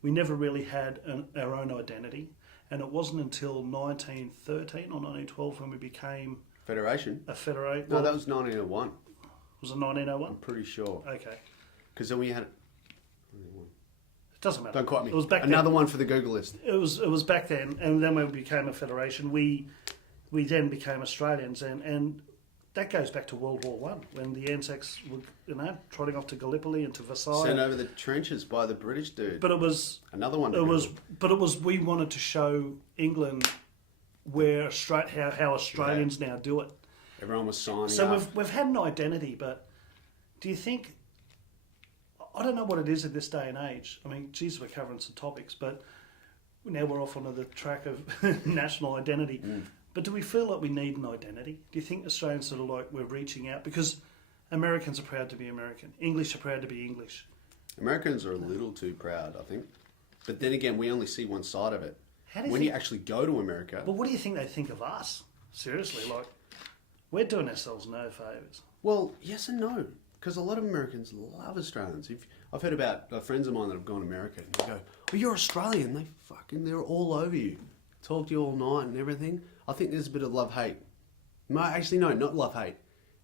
we never really had our own identity, and it wasn't until 1913 or 1912 when we became Federation? a federation. No, that was 1901. Was it 1901? I'm pretty sure. Okay, Because then we had... it doesn't matter. Don't quote me. It was back Another then. one for the Google list. It was back then, and then when we became a federation, we then became Australians, and that goes back to World War One, when the Anzacs were, trotting off to Gallipoli and to Versailles. Sent over the trenches by the British dude. But it was Another one. to it was we wanted to show England where how Australians now do it. Everyone was signing So up. we've had an identity, but do you think? I don't know what it is at this day and age. I mean, geez, we're covering some topics, but now we're off onto the track of national identity. But do we feel like we need an identity? Do you think Australians sort of like we're reaching out? Because Americans are proud to be American. English are proud to be English. Americans are a little too proud, I think. But then again, we only see one side of it. How do you When think, you actually go to America... but what do you think they think of us? Seriously, like, we're doing ourselves no favours. Well, yes and no. Because a lot of Americans love Australians. I've heard about friends of mine that have gone to America and they go, "Oh, you're Australian." They're all over you. Talk to you all night and everything. I think there's a bit of love-hate. No, actually, no, not love-hate.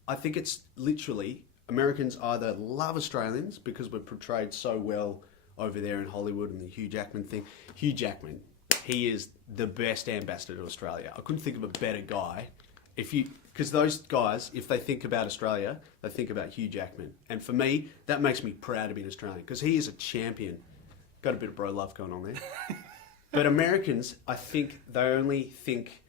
I think it's literally Americans either love Australians because we're portrayed so well over there in Hollywood and the Hugh Jackman thing. Hugh Jackman, he is the best ambassador to Australia. I couldn't think of a better guy. Because those guys, if they think about Australia, they think about Hugh Jackman. And for me, that makes me proud to be an Australian because he is a champion. Got a bit of bro love going on there. But Americans, I think they only think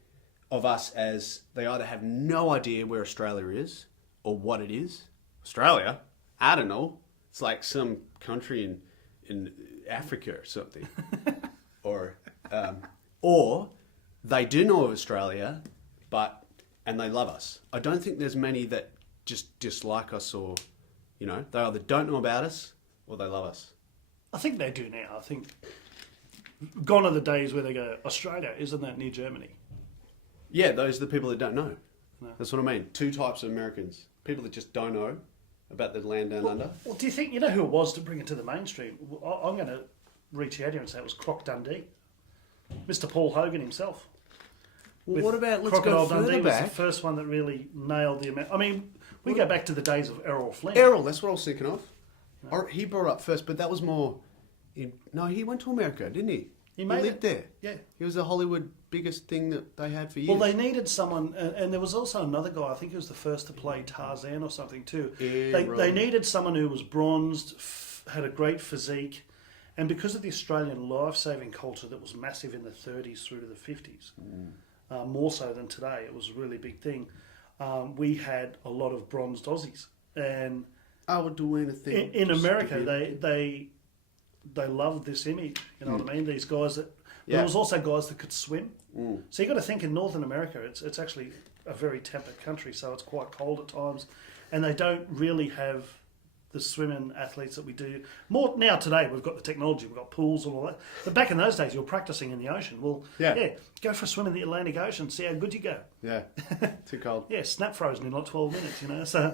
of us as they either have no idea where Australia is or what it is. Australia? I don't know. It's like some country in Africa or something. Or they do know of Australia, and they love us. I don't think there's many that just dislike us or, they either don't know about us or they love us. I think they do now. I think gone are the days where they go, Australia, isn't that near Germany? Yeah, those are the people that don't know. No. That's what I mean. Two types of Americans. People that just don't know about the land down under. Well, do you think, who it was to bring it to the mainstream? I'm going to reach out here and say it was Croc Dundee. Mr. Paul Hogan himself. Well, what about, let's Crocodile go further Dundee back. was the first one that really nailed the amount. I mean, we go back to the days of Errol Flynn. Errol, that's what I was thinking of. No. Or he brought it up first, but that was more... No, he went to America, didn't he? He made lived there. Yeah. He was the Hollywood biggest thing that they had for years. Well, they needed someone, and there was also another guy, I think he was the first to play Tarzan or something too. They needed someone who was bronzed, had a great physique, and because of the Australian life-saving culture that was massive in the 30s through to the 50s, more so than today, it was a really big thing, we had a lot of bronzed Aussies. And I would do anything. In America, they loved this image, you know what I mean? These guys that... Yeah. There was also guys that could swim. Mm. So you got to think in Northern America, it's actually a very temperate country, so it's quite cold at times, and they don't really have the swimming athletes that we do. More now today, we've got the technology, we've got pools and all that. But back in those days, you were practicing in the ocean. Well, yeah, go for a swim in the Atlantic Ocean, see how good you go. Yeah, too cold. Yeah, snap frozen in like 12 minutes, So,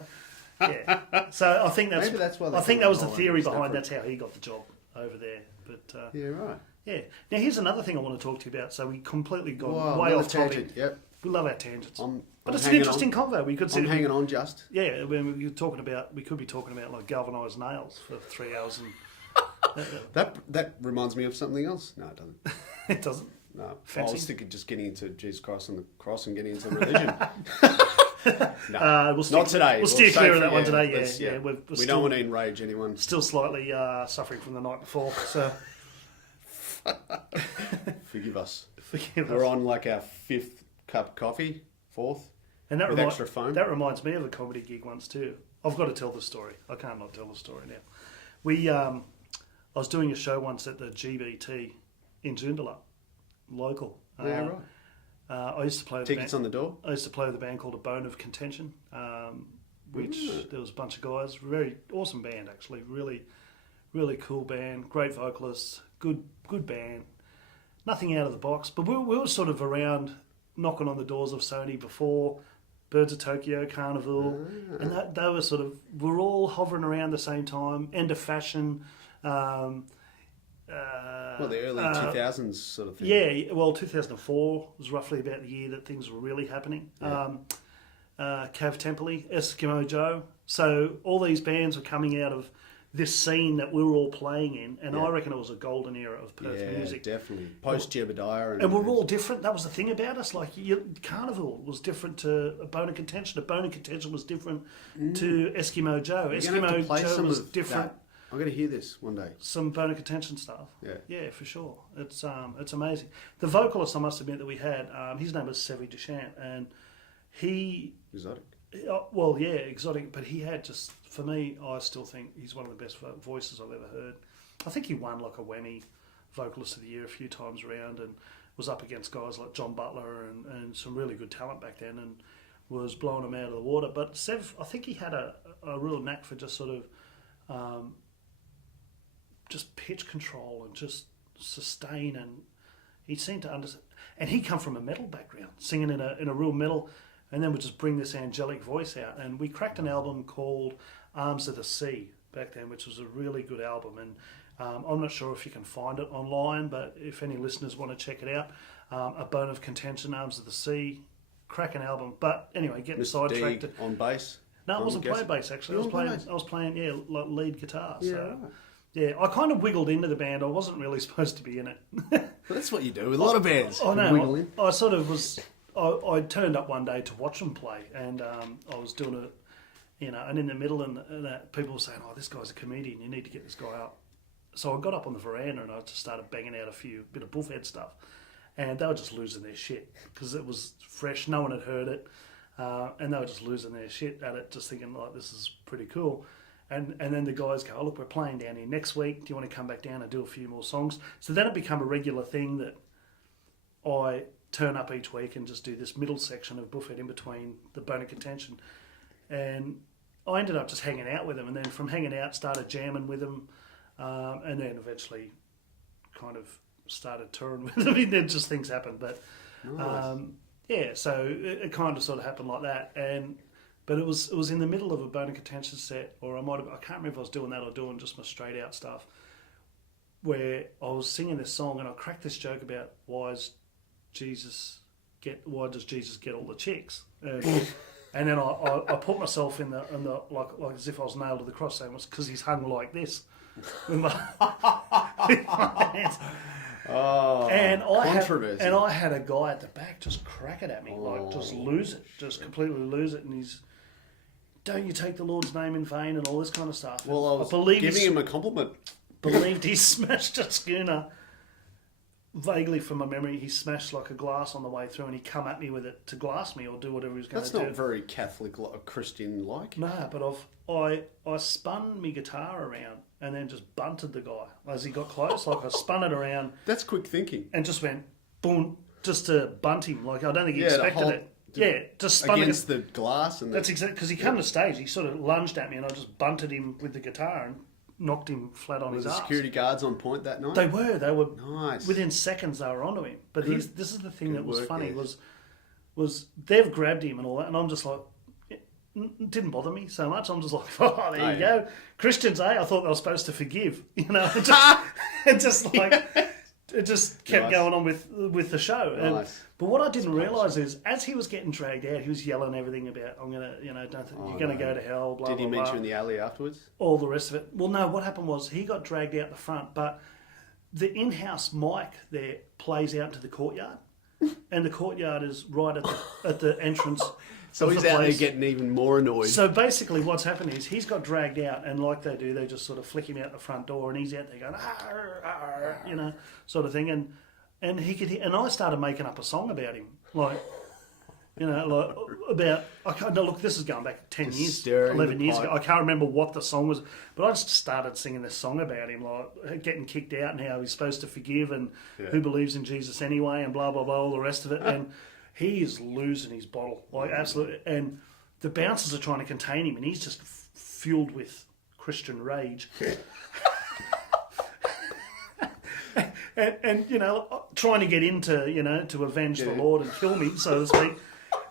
yeah. So I think Maybe that's why I think that was the theory behind that's how he got the job over there. But yeah, right. Yeah. Now, here's another thing I want to talk to you about. So we completely got way off topic. tangent. Yep. We love our tangents. I'm It's an interesting convo. We could I'm hanging on just. Yeah, when we could be talking about like galvanised nails for 3 hours. And That reminds me of something else. No, it doesn't. It doesn't. No, Fancy? I was thinking just getting into Jesus Christ and the cross and getting into religion. No, not today. We'll steer clear of that one today. Yeah. We don't want to enrage anyone. Still slightly suffering from the night before. So forgive us. Forgive We're us. on like our 5th cup of coffee, 4th, and that with extra foam. That reminds me of a comedy gig once too. I've got to tell the story. I can't not tell the story now. I was doing a show once at the GBT in Joondalup, local. Yeah, right. I used to play Tickets on the door. I used to play with a band called A Bone of Contention, which there was a bunch of guys, very awesome band actually, really, really cool band, great vocalists, good band, nothing out of the box. But we were sort of around knocking on the doors of Sony before, Birds of Tokyo, Carnivore, and they were sort of, we're all hovering around the same time, End of Fashion. The early 2000s sort of thing. Yeah, well, 2004 was roughly about the year that things were really happening. Yeah. Cav Temple, Eskimo Joe. So all these bands were coming out of this scene that we were all playing in, and I reckon it was a golden era of Perth music. Definitely. Post Jebediah. And we're all different. That was the thing about us. Like, Carnival was different to A Bone of Contention. A Bone of Contention was different to Eskimo Joe. Eskimo Joe was different. I'm going to hear this one day. Some Bone of Contention stuff. Yeah, for sure. It's amazing. The vocalist, I must admit, that we had, his name was Sevi Duchamp, and he... Exotic. Well, yeah, exotic, but he had just, for me, I still think he's one of the best voices I've ever heard. I think he won like a Whammy Vocalist of the Year a few times around, and was up against guys like John Butler and some really good talent back then, and was blowing them out of the water. But Sev, I think he had a real knack for just sort of just pitch control and just sustain, and he seemed to understand. And he come from a metal background, singing in a real metal, and then would just bring this angelic voice out. And we cracked an album called Arms of the Sea back then, which was a really good album. And I'm not sure if you can find it online, but if any listeners want to check it out, A Bone of Contention, Arms of the Sea, cracking album. But anyway, getting sidetracked. Deeg on bass? No, I wasn't playing bass actually. I was playing like lead guitar. Yeah, So. right. Yeah, I kind of wiggled into the band. I wasn't really supposed to be in it. That's what you do with a lot of bands. I know. Wiggle in. I sort of was. I turned up one day to watch them play, and I was doing it, and in the middle, and people were saying, "Oh, this guy's a comedian. You need to get this guy up." So I got up on the veranda and I just started banging out a bit of bullhead stuff, and they were just losing their shit because it was fresh. No one had heard it, and they were just losing their shit at it, just thinking like, "This is pretty cool." And then the guys go, "Oh, look, we're playing down here next week. Do you want to come back down and do a few more songs?" So then it became a regular thing that I turn up each week and just do this middle section of buffet in between the Bone of Contention. And I ended up just hanging out with them. And then from hanging out, started jamming with them. And then eventually kind of started touring with them. And then just things happened. But Nice. so it kind of sort of happened like that. But it was in the middle of a Bone of Contention set, or I can't remember if I was doing that or doing just my straight out stuff, where I was singing this song and I cracked this joke about why does Jesus get all the chicks? And then I put myself in the like as if I was nailed to the cross, saying it was because he's hung like this. With my hands. Oh, and controversy. I had a guy at the back just crack it at me, like just lose it, just completely lose it, and he's, "Don't you take the Lord's name in vain," and all this kind of stuff. Well, I was giving him a compliment. Believed he smashed a schooner. Vaguely from my memory, he smashed like a glass on the way through, and he come at me with it to glass me or do whatever he was going to do. That's not very Catholic, Christian-like. No, but I spun my guitar around and then just bunted the guy as he got close. Like I spun it around. That's quick thinking. And just went boom, just to bunt him. Like I don't think he expected it. Yeah, just spun against the glass. And that's exactly because he came to stage. He sort of lunged at me, and I just bunted him with the guitar and knocked him flat on his the ass. security guards on point that night? They were nice. within seconds. They were onto him. But this is the thing that was funny yeah. was they've grabbed him and all that, and I'm just like, it didn't bother me so much. I'm just like, oh, there you go, Christians, I thought they were supposed to forgive, it just like it just kept going on with the show. Nice. But what I didn't realise is, as he was getting dragged out, he was yelling everything about, "I'm gonna, you're gonna go to hell." Blah, Did he blah, meet blah. you in the alley afterwards? All the rest of it. Well, no. What happened was he got dragged out the front, but the in-house mic there plays out to the courtyard, and the courtyard is right at the entrance. So he's out there getting even more annoyed. So basically, what's happened is he's got dragged out, and like they do, they just sort of flick him out the front door, and he's out there going, "Arr, arr," sort of thing, and he could, and I started making up a song about him, like about. Look, this is going back 10 years, 11 years ago. I can't remember what the song was, but I just started singing this song about him, like getting kicked out and how he's supposed to forgive and who believes in Jesus anyway, and blah blah blah, all the rest of it, and he is losing his bottle, like absolutely, and the bouncers are trying to contain him, and he's just fueled with Christian rage. and trying to get into, to avenge the Lord and kill me, so to speak.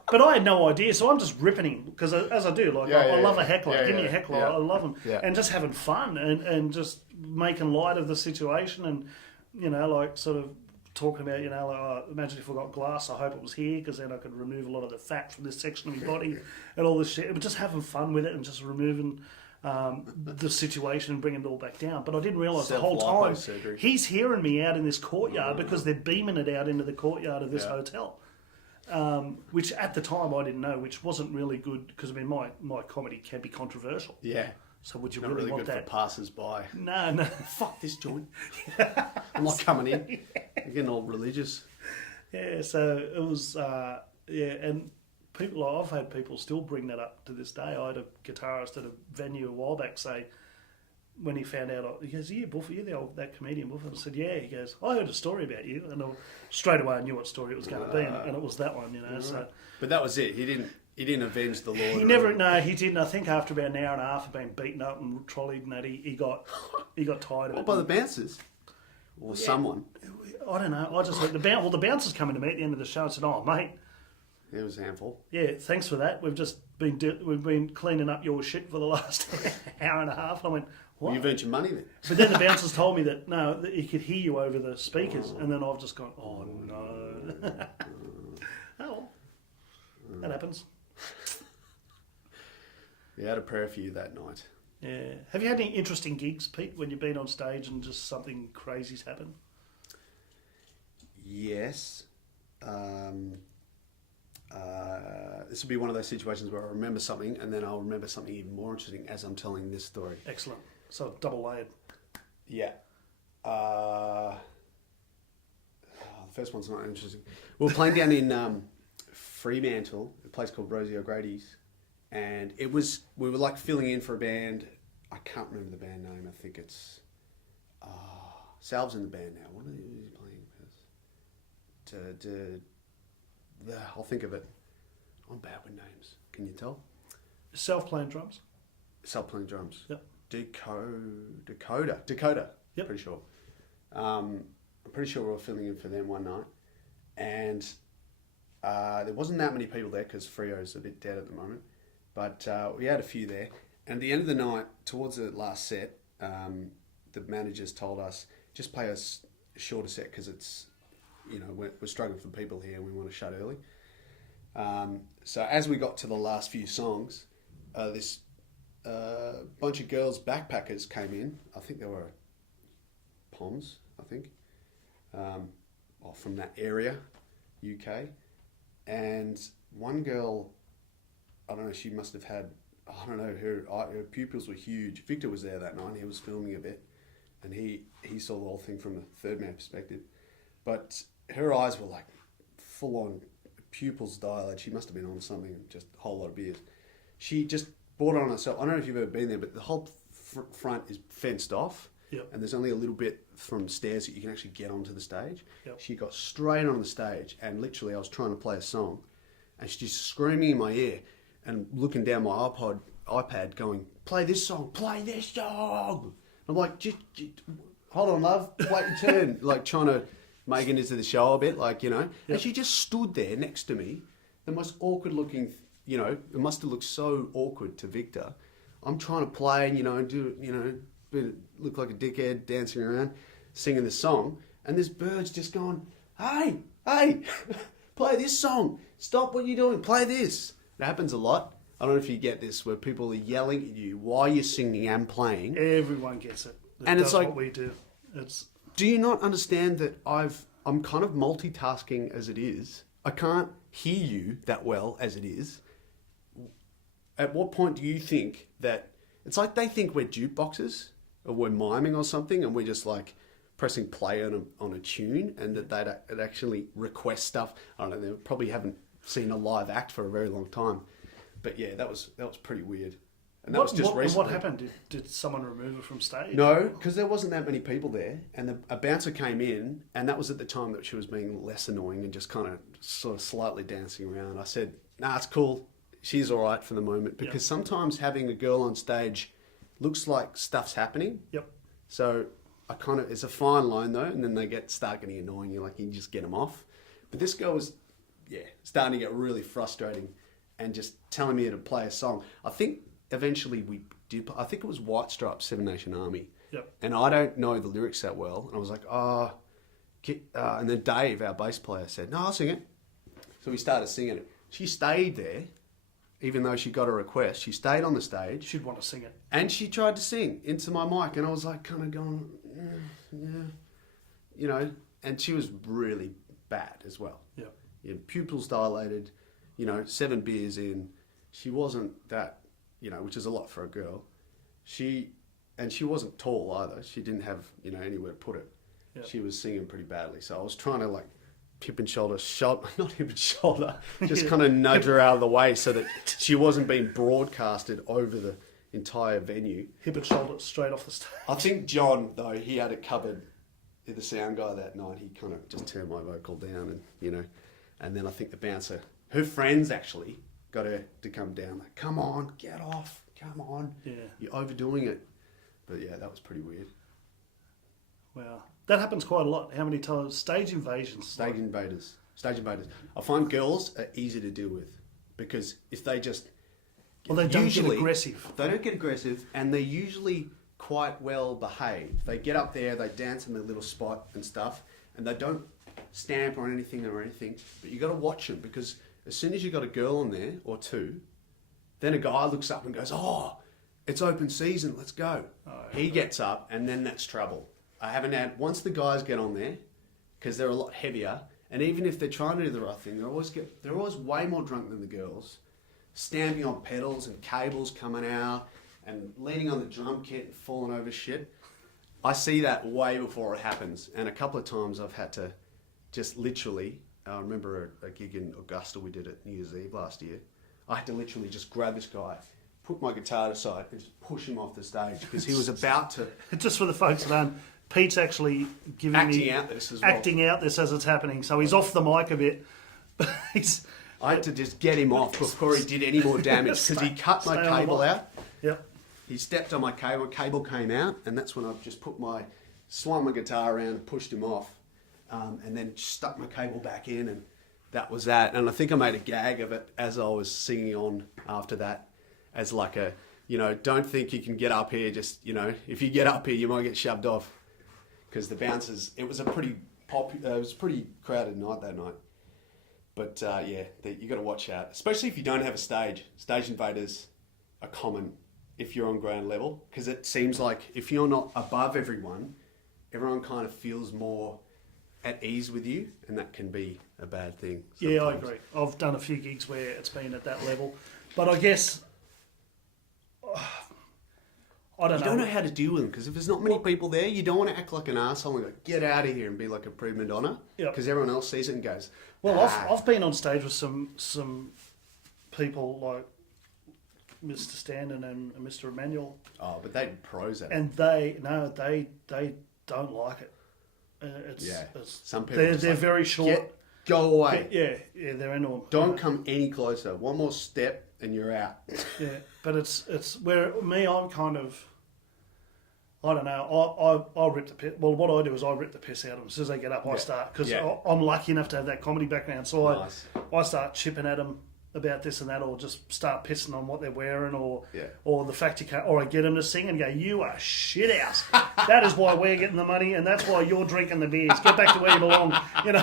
But I had no idea, so I'm just ripping him, because as I do, I love a heckler. Give me a heckler, I love him. Yeah. And just having fun and just making light of the situation, and, sort of talking about, imagine if I got glass, I hope it was here, because then I could remove a lot of the fat from this section of my body and all this shit. But just having fun with it and just removing the situation and bringing it all back down. But I didn't realise the whole time he's hearing me out in this courtyard because they're beaming it out into the courtyard of this hotel. Which at the time I didn't know, which wasn't really good, because my comedy can be controversial. Yeah. So would you Not really want good that? for passers-by. No. Fuck this joint. I'm not coming in. I'm getting all religious. Yeah, so it was, and I've had people still bring that up to this day. I had a guitarist at a venue a while back say, when he found out, he goes, "Yeah, Buffy, you're that comedian Buffy." I said, "Yeah." He goes, "I heard a story about you," and straight away I knew what story it was going to be, and it was that one, you know. So, but that was it. He didn't avenge the Lord. He never. No, he didn't. I think after about an hour and a half of being beaten up and trolleyed and that, he got tired of it. By the bouncers or someone. I don't know. I just heard the bouncers coming to me at the end of the show and said, "Oh, mate, it was a handful. Yeah, thanks for that. We've just been cleaning up your shit for the last hour and a half." And I went, "What?" You've earned your money then. But then the bouncers told me that no, that he could hear you over the speakers, and then I've just gone, "Oh no." Oh, well. That happens. We had a prayer for you that night. Yeah. Have you had any interesting gigs, Pete, when you've been on stage and just something crazy's happened? Yes. This will be one of those situations where I remember something and then I'll remember something even more interesting as I'm telling this story. Excellent. So double layered. Yeah. The first one's not interesting. We were playing down in Fremantle, a place called Rosie O'Grady's, and we were like filling in for a band. I can't remember the band name. I think it's Salve's in the band now. What are they playing with? I'll think of it. I'm bad with names. Can you tell? Self-playing drums. Self-playing drums. Yep. Dakota. Yep. Pretty sure. I'm pretty sure we were filling in for them one night, and there wasn't that many people there because Freo's a bit dead at the moment, but we had a few there. And at the end of the night, towards the last set, the managers told us just play us a shorter set because it's, you know, we're struggling for people here and we want to shut early. So as we got to the last few songs, this bunch of girls backpackers came in. I think they were Poms, I think, from that area, UK. And one girl, I don't know, she must have had, I don't know, her pupils were huge. Victor was there that night. He was filming a bit, and he saw the whole thing from a third man perspective. But her eyes were like full on pupils dilated. She must have been on something, just a whole lot of beers. She just brought it on herself. I don't know if you've ever been there, but the whole front is fenced off. Yep. And there's only a little bit from stairs that you can actually get onto the stage. Yep. She got straight on the stage, and literally I was trying to play a song, and she's just screaming in my ear and looking down my iPad going, "Play this song, play this song." I'm like, just hold on, love, wait your turn. Like trying to make it into the show a bit, like, you know. Yep. And she just stood there next to me, the most awkward looking, you know, it must have looked so awkward to Victor. I'm trying to play, you know, look like a dickhead dancing around, singing the song, and this bird's just going, hey, play this song. Stop what you're doing, play this. It happens a lot. I don't know if you get this, where people are yelling at you while you're singing and playing. Everyone gets it. And it's like, what we do. Do you not understand that I'm kind of multitasking as it is? I can't hear you that well as it is. At what point do you think that it's like they think we're jukeboxes or we're miming or something, and we're just like pressing play on a tune, and that they'd actually request stuff? I don't know. They probably haven't seen a live act for a very long time, but yeah, that was pretty weird. And that was just recently. What happened? Did someone remove her from stage? No, because there wasn't that many people there, and a bouncer came in, and that was at the time that she was being less annoying and just kind of sort of slightly dancing around. I said, "Nah, it's cool. She's all right for the moment," because sometimes having a girl on stage looks like stuff's happening. Yep. So it's a fine line though, and then they start getting annoying. You just get them off. But this girl was, starting to get really frustrating, and just telling me to play a song. I think eventually we did. I think it was White Stripes, Seven Nation Army. Yep. And I don't know the lyrics that well, and I was like, and then Dave, our bass player, said, "No, I'll sing it." So we started singing it. She stayed there. Even though she got a request, she stayed on the stage. She'd want to sing it. And she tried to sing into my mic, and I was like kind of going, you know, and she was really bad as well. Yeah. Pupils dilated, 7 beers in. She wasn't that, which is a lot for a girl. And she wasn't tall either. She didn't have, anywhere to put it. Yeah. She was singing pretty badly. So I was trying to not hip and shoulder, just kind of nudge her out of the way so that she wasn't being broadcasted over the, entire venue. Hip and shoulder straight off the stage. I think John, though, he had it covered. The sound guy that night, he kind of just turned my vocal down, and then I think the bouncer, her friends actually got her to come down. Like, come on, get off, come on. Yeah. You're overdoing it. But yeah, that was pretty weird. Wow. That happens quite a lot. How many times? Stage invasions. Stage invaders. I find girls are easy to deal with because if they just... Well, they don't get aggressive. They don't get aggressive, and they're usually quite well behaved. They get up there, they dance in their little spot and stuff, and they don't stamp or anything, but you got to watch them because as soon as you got a girl on there or two, then a guy looks up and goes, oh, it's open season, let's go. Oh, yeah. He gets up, and then that's trouble. I haven't had, once the guys get on there, because they're a lot heavier, and even if they're trying to do the right thing, they're always way more drunk than the girls, stamping on pedals and cables coming out, and leaning on the drum kit and falling over shit. I see that way before it happens. And a couple of times I've had to just literally, I remember a gig in Augusta we did at New Year's Eve last year. I had to literally just grab this guy, put my guitar aside and just push him off the stage because he was about to... Just for the folks at home, Pete's actually acting out this as well. Acting out this as it's happening. So he's off the mic a bit. I had to just get him off before he did any more damage because he cut my cable out. Yep. He stepped on my cable came out, and that's when I just swung my guitar around and pushed him off, and then stuck my cable back in, and that was that. And I think I made a gag of it as I was singing on after that, as like a, don't think you can get up here, just, if you get up here, you might get shoved off. Because the bouncers, it was a pretty crowded night that night. But you got to watch out, especially if you don't have a stage. Stage invaders are common if you're on ground level, because it seems like if you're not above everyone kind of feels more at ease with you, and that can be a bad thing sometimes. Yeah, I agree. I've done a few gigs where it's been at that level, but I guess I don't know. You don't know how to deal with them, because if there's not many people there, you don't want to act like an arsehole and go, get out of here and be like a prima donna, because everyone else sees it and goes, well, I've been on stage with some people like Mr. Standen and Mr. Emmanuel. Oh, but they're pros at it. And they don't like it. Some people they're very short. Go away. Yeah, they're into them. Don't come any closer. One more step and you're out. Yeah, but it's where I'm kind of, I don't know. I rip the piss. Well, what I do is I rip the piss out of them as soon as they get up. I start, because I'm lucky enough to have that comedy background, so I start chipping at them about this and that, or just start pissing on what they're wearing, or the fact you can't, or I get them to sing and go, you are shit house. That is why we're getting the money, and that's why you're drinking the beers. Get back to where you belong.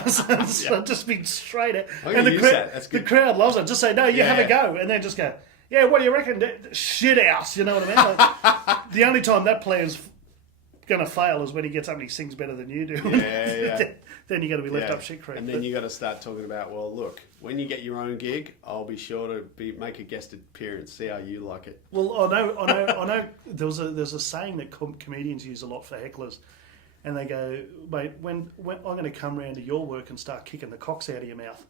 So just be straight at. And the crowd loves it. Just say, no, you have a go, and then just go, yeah, what do you reckon? Shit house. You know what I mean? Like, the only time that player's going to fail is when he gets up and he sings better than you do. Then you got to be left up shit creek. And then you got to start talking about, well, look, when you get your own gig, I'll be sure to make a guest appearance. See how you like it. Well, I know. There's a saying that comedians use a lot for hecklers, and they go, mate, when I'm going to come round to your work and start kicking the cocks out of your mouth,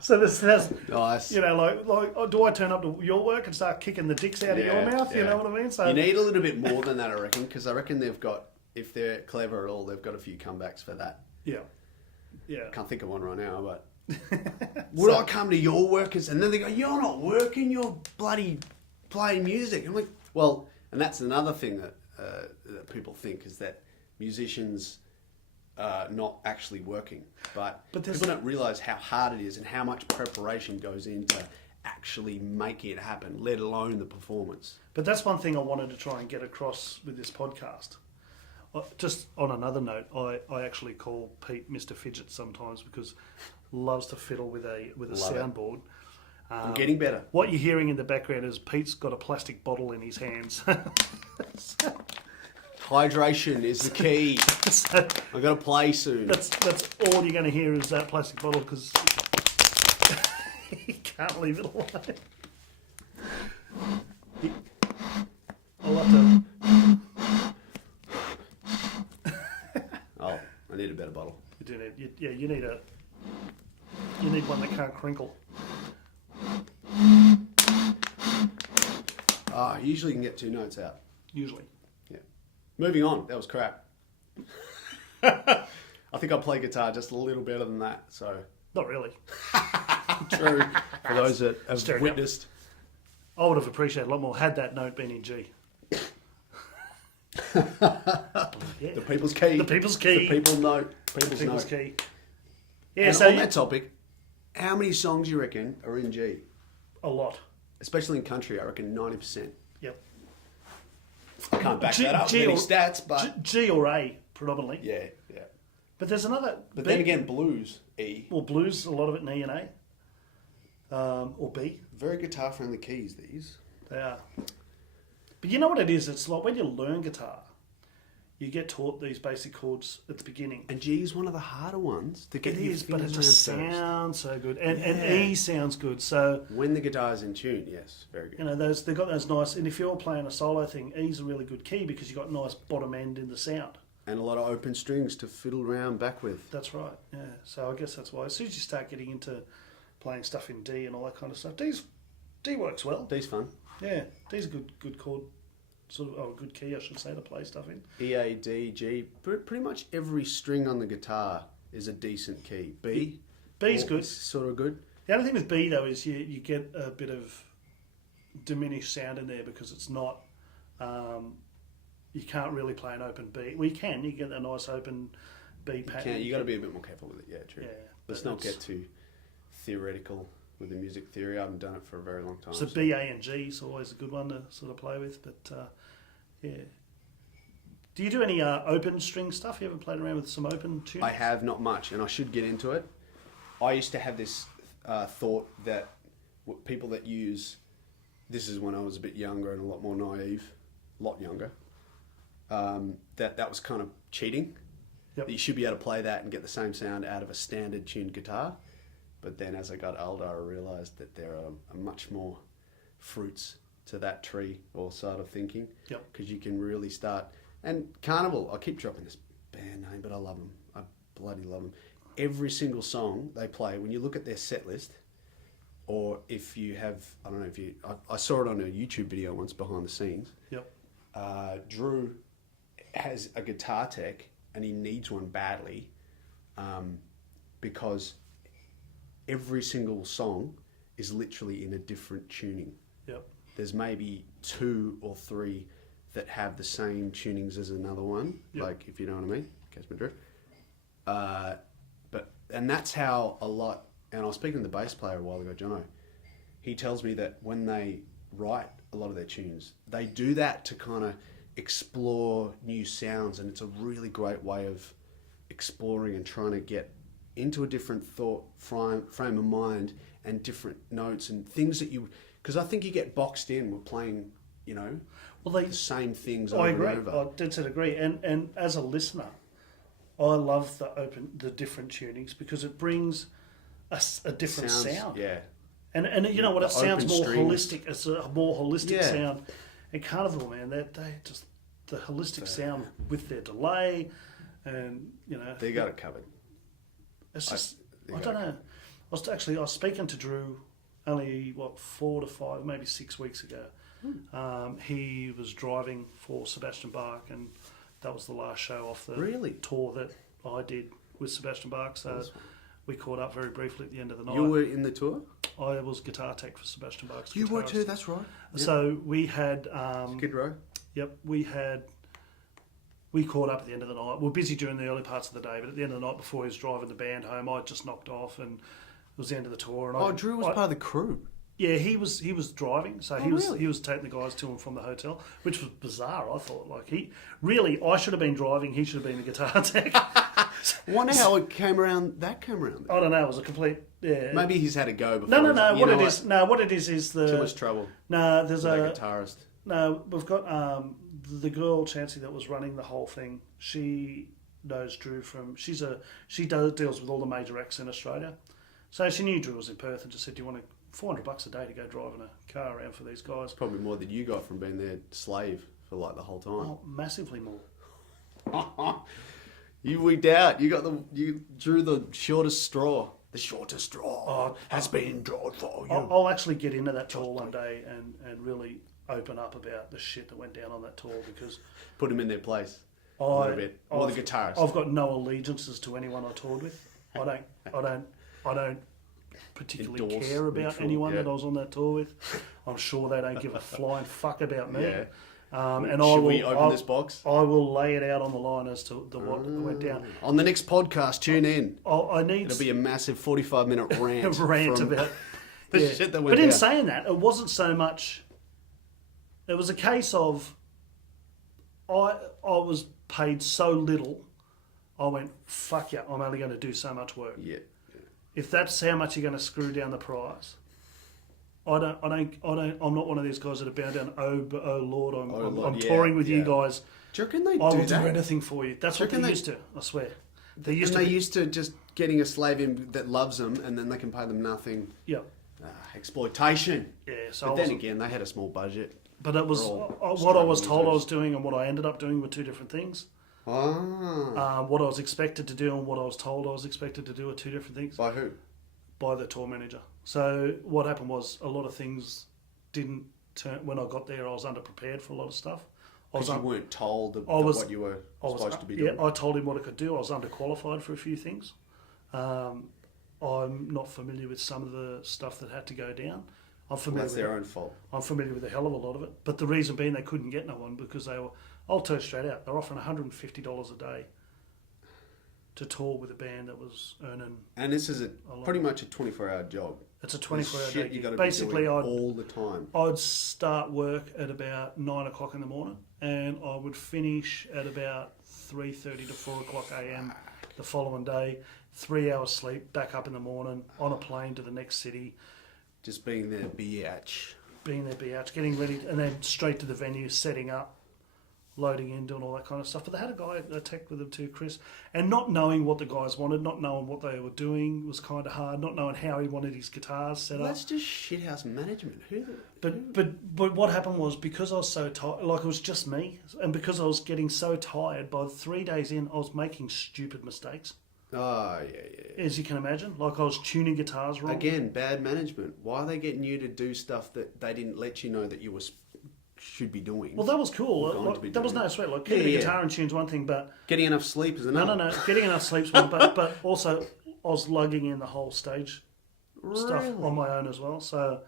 So that's nice. Like, do I turn up to your work and start kicking the dicks out of your mouth? You know what I mean? So you need a little bit more than that, I reckon, because I reckon they've got, if they're clever at all, they've got a few comebacks for that. Yeah. Can't think of one right now, but would I come to your workers? And then they go, you're not working, you're bloody playing music. I'm like, well, and that's another thing that people think, is that musicians are not actually working. But people don't realise how hard it is and how much preparation goes into actually making it happen, let alone the performance. But that's one thing I wanted to try and get across with this podcast. Just on another note, I actually call Pete Mr. Fidget sometimes, because loves to fiddle with a soundboard. I'm getting better. What you're hearing in the background is Pete's got a plastic bottle in his hands. Hydration is the key. I've got to play soon. That's all you're going to hear is that plastic bottle, because he can't leave it alone. I'll have to... I need a better bottle. You do need, you need one that can't crinkle. Usually you can get 2 notes out. Usually. Yeah. Moving on. That was crap. I think I play guitar just a little better than that. So Not really. true. For those that have Stirring witnessed. I would have appreciated a lot more had that note been in G. The people's key. The people's key. The people note. People's note. key. Yeah, And so on that topic, how many songs you reckon are in G? a lot. Especially in country, I reckon 90%. Yep. I can't back that up with any stats, but... G or A, predominantly. Yeah. But there's another... But then again, blues, E. Well, blues, a lot of it in E and A. Or B. Very guitar-friendly keys, these. They are. But you know what it is? It's like when you learn guitar, you get taught these basic chords at the beginning. And G is one of the harder ones to get It your is, but it fingers just around first. sounds so good. And E sounds good. So, When the guitar's in tune, yes, very good. you know, they've got those nice... And if you're playing a solo thing, E's a really good key because you've got nice bottom end in the sound. And a lot of open strings to fiddle around back with. That's right, yeah. So I guess that's why. As soon as you start getting into playing stuff in D and all that kind of stuff, D works well. D's fun. Yeah, D's a good chord, a good key, I should say, to play stuff in. E, A, D, G. Pretty much every string on the guitar is a decent key. B. B's good. Sort of good. The only thing with B, though, is you get a bit of diminished sound in there because it's not... you can't really play an open B. Well, you can. You get a nice open B pattern. You got to be a bit more careful with it. Yeah, true. Yeah, Let's not get too theoretical with the music theory. I haven't done it for a very long time. So B, A, and G is always a good one to sort of play with. But yeah. Do you do any open string stuff? You ever played around with some open tunes? I have, not much, and I should get into it. I used to have this thought that people that use... This is when I was a bit younger and a lot more naive. A lot younger. That was kind of cheating. Yep. That you should be able to play that and get the same sound out of a standard tuned guitar. But then as I got older, I realised that there are much more fruits to that tree or side of thinking. Yep. Because you can really start... And Carnival, I keep dropping this band name, but I love them. I bloody love them. Every single song they play, when you look at their set list, or if you have... I don't know if you... I saw it on a YouTube video once, behind the scenes. Yep. Drew has a guitar tech and he needs one badly because every single song is literally in a different tuning. Yep. There's maybe 2 or 3 that have the same tunings as another one, Yep. like, if you know what I mean, catch my drift. And that's how a lot, and I was speaking to the bass player a while ago, Jono, he tells me that when they write a lot of their tunes, they do that to kind of explore new sounds, and it's a really great way of exploring and trying to get into a different thought frame of mind and different notes and things that you... Because I think you get boxed in with playing, the same things over and over. I did agree. And as a listener, I love the different tunings because it brings a different sound. Yeah. And you know what? It sounds more strings. holistic. It's a more holistic sound. And Carnival, man, they just the holistic sound with their delay, and they got it covered. It's just I don't know. I was speaking to Drew only 4 to 5, maybe 6 weeks ago. He was driving for Sebastian Bach, and that was the last show off the tour that I did with Sebastian Bach. So we caught up very briefly at the end of the night. You were in the tour? I was guitar tech for Sebastian Bach's You guitarist. were too, that's right. Yep. So we had... Skid Row? Yep, we caught up at the end of the night. We were busy during the early parts of the day, but at the end of the night before he was driving the band home, I just knocked off, and it was the end of the tour. And Drew was part of the crew? Yeah, he was driving, so he was taking the guys to and from the hotel, which was bizarre. I thought, I should have been driving. He should have been the guitar tech. Wonder how it came around. That came around. I don't know. It was a complete. Yeah. Maybe he's had a go before. No. What it is the too much trouble. No, there's a guitarist. No, we've got the girl Chancey that was running the whole thing. She knows Drew from. She deals with all the major acts in Australia, so she knew Drew was in Perth and just said, "Do you want $400 a day to go driving a car around for these guys?" Probably more than you got from being their slave for the whole time. Oh, massively more. You wigged out. You drew the shortest straw. The shortest straw has been drawn for you. I'll actually get into that tour one day and really open up about the shit that went down on that tour because Put them in their place a little bit. Or the guitarist. I've got no allegiances to anyone I toured with. I don't particularly care about anyone that I was on that tour with. I'm sure they don't give a flying fuck about me. Yeah. And Should we open this box? I will lay it out on the line as to what went down. On the next podcast, tune in. It'll be a massive 45-minute rant. About the shit that went But in down. saying that, it wasn't so much. It was a case of I was paid so little. I went, fuck yeah, I'm only going to do so much work. Yeah. If that's how much you're going to screw down the price, I'm not one of these guys that are bound down. Oh Lord, I'm touring with you guys. Do you reckon they I do will that? do anything for you. That's what they used to. I swear. They used to just getting a slave in that loves them, and then they can pay them nothing. Yeah. Exploitation. Yeah. So but then again, they had a small budget. But it was what I was told I was doing and what I ended up doing were two different things. What I was expected to do and what I was told I was expected to do are two different things. By who? By the tour manager. So what happened was a lot of things didn't turn. When I got there, I was underprepared for a lot of stuff. You weren't told what you were supposed to be doing. Yeah, I told him what I could do. I was underqualified for a few things. I'm not familiar with some of the stuff that had to go down. That's their own fault. I'm familiar with a hell of a lot of it. But the reason being they couldn't get no one because I'll tell you straight out, they're offering $150 a day to tour with a band that was earning... And this is pretty much a 24-hour job. It's a 24-hour shit day. You got to Basically, be doing all the time. I'd start work at about 9 o'clock in the morning and I would finish at about 3:30 to 4 o'clock a.m. the following day. 3 hours sleep, back up in the morning, on a plane to the next city. Just being there, biatch. Getting ready, and then straight to the venue, setting up, loading in, doing all that kind of stuff. But they had a tech with them too, Chris. And not knowing what the guys wanted, not knowing what they were doing was kind of hard. Not knowing how he wanted his guitars set up. That's just shithouse management. But what happened was because I was so tired, like it was just me, and because I was getting so tired, by 3 days in, I was making stupid mistakes. Oh, yeah. As you can imagine. Like I was tuning guitars wrong. Again, bad management. Why are they getting you to do stuff that they didn't let you know that you should be doing? Well, that was cool. That was no sweat. Like getting a guitar and tune's one thing, but... Getting enough sleep is another. No. Getting enough sleep's one, but also I was lugging in the whole stage stuff on my own as well. So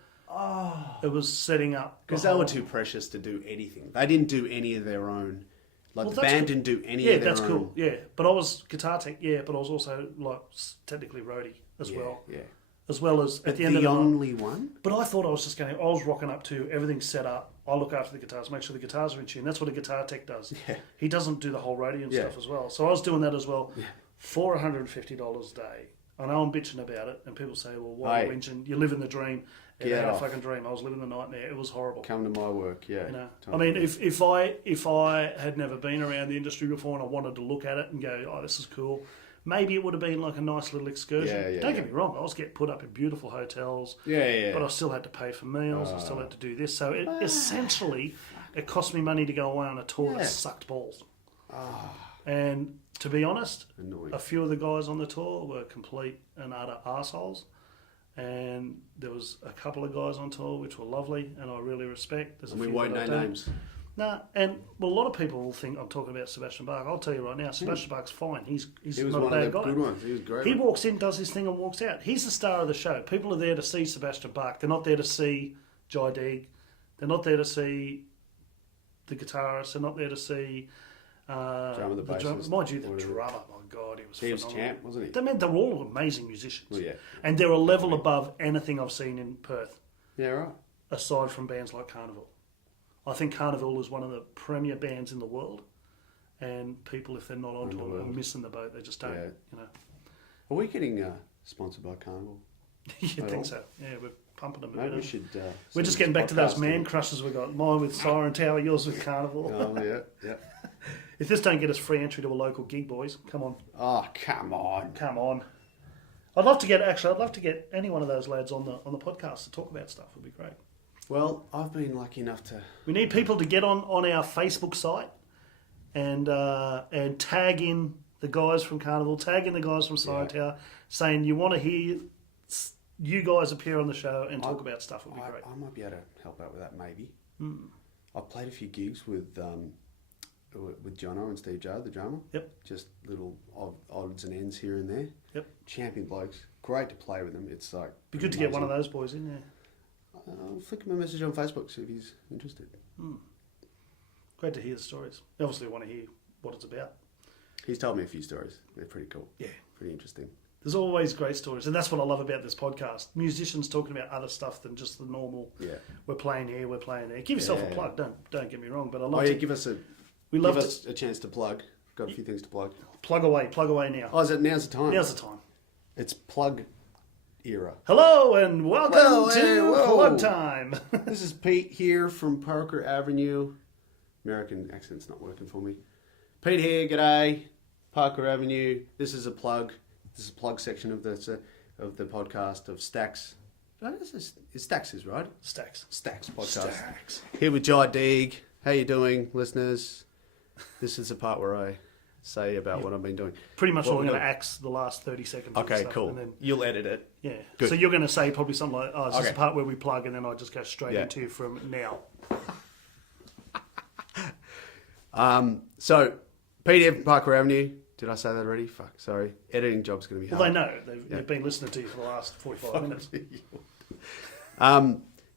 it was setting up. Because they were too precious to do anything. They didn't do any of their own... Like the band didn't do any of their own. Yeah, that's cool. Yeah, but I was guitar tech. Yeah, but I was also like technically roadie as well. Yeah. As well as at the end of the only one. But I thought I was just going. I was rocking up to everything's set up. I look after the guitars, make sure the guitars are in tune. That's what a guitar tech does. Yeah. He doesn't do the whole roadie and stuff as well. So I was doing that as well. Yeah. $450 a day. I know I'm bitching about it, and people say, "Well, why are you whinging? You live in the dream." It ain't a fucking dream. I was living the nightmare. It was horrible. Come to my work, yeah. You know, I mean, if I had never been around the industry before and I wanted to look at it and go, "Oh, this is cool," maybe it would have been like a nice little excursion. Don't get me wrong. I was getting put up in beautiful hotels. But I still had to pay for meals. I still had to do this. So essentially, it cost me money to go away on a tour that sucked balls. And to be honest, a few of the guys on the tour were complete and utter arseholes. And there was a couple of guys on tour which were lovely and I really respect. And we won't name names. Nah, and a lot of people will think I'm talking about Sebastian Bach. I'll tell you right now, Sebastian Bach's fine. He was not a bad guy. Good ones. He was great. He walks in, does his thing, and walks out. He's the star of the show. People are there to see Sebastian Bach. They're not there to see Deeg. They're not there to see the guitarist. They're not there to see drummer, the bassist. Mind you, the drummer. My God, he was phenomenal. He was champ, wasn't he? They're all amazing musicians. Well, yeah. And they're a level above anything I've seen in Perth. Yeah, right. Aside from bands like Carnivore. I think Carnivore is one of the premier bands in the world. And people, if they're not onto it, are missing the boat. They just don't, you know. Are we getting sponsored by Carnivore? You think so? Yeah, we're pumping them. Maybe we should... we're just getting back to those man crushes we got. Mine with Siren Tower, yours with Carnivore. Oh, yeah. If this don't get us free entry to a local gig, boys, come on. Oh, come on. Come on. I'd love to get any one of those lads on the podcast to talk about stuff. It'd be great. Well, I've been lucky enough to... We need people to get on our Facebook site and tag in the guys from Carnival, tag in the guys from Siren Tower, saying you want to hear you guys appear on the show and talk about stuff would be great. I might be able to help out with that, maybe. Mm. I've played a few gigs with Jono and Steve Judd, the drummer. Yep. Just little odds and ends here and there. Yep. Champion blokes. Great to play with them. It's like... Be good to get one of those boys in there. I'll flick him a message on Facebook, see if he's interested. Mm. Great to hear the stories. Obviously, I want to hear what it's about. He's told me a few stories. They're pretty cool. Yeah. Pretty interesting. There's always great stories, and that's what I love about this podcast. Musicians talking about other stuff than just the normal. Yeah. We're playing here, we're playing there. Give yourself a plug. Don't get me wrong, but I love. Give us a chance to plug. Got a few things to plug. Plug away now. Oh, now's the time? Now's the time. It's plug era. Hello and welcome to Plug Time. This is Pete here from Parker Avenue. American accent's not working for me. Pete here, g'day. Parker Avenue. This is a plug. This is a plug section of the podcast of Stacks. Stacks is right. Stacks podcast. Stacks. Here with Deeg. How you doing, listeners? This is the part where I say about what I've been doing. Pretty much all I'm going to axe the last 30 seconds. Okay, stuff, cool. And then, you'll edit it. Yeah. Good. So you're going to say probably something like, "Oh, it's just the part where we plug," and then I just go straight into from now. So Pete here from Parker Avenue. Did I say that already? Fuck, sorry. Editing job's going to be hard. Well, they know. They've been listening to you for the last 45 minutes.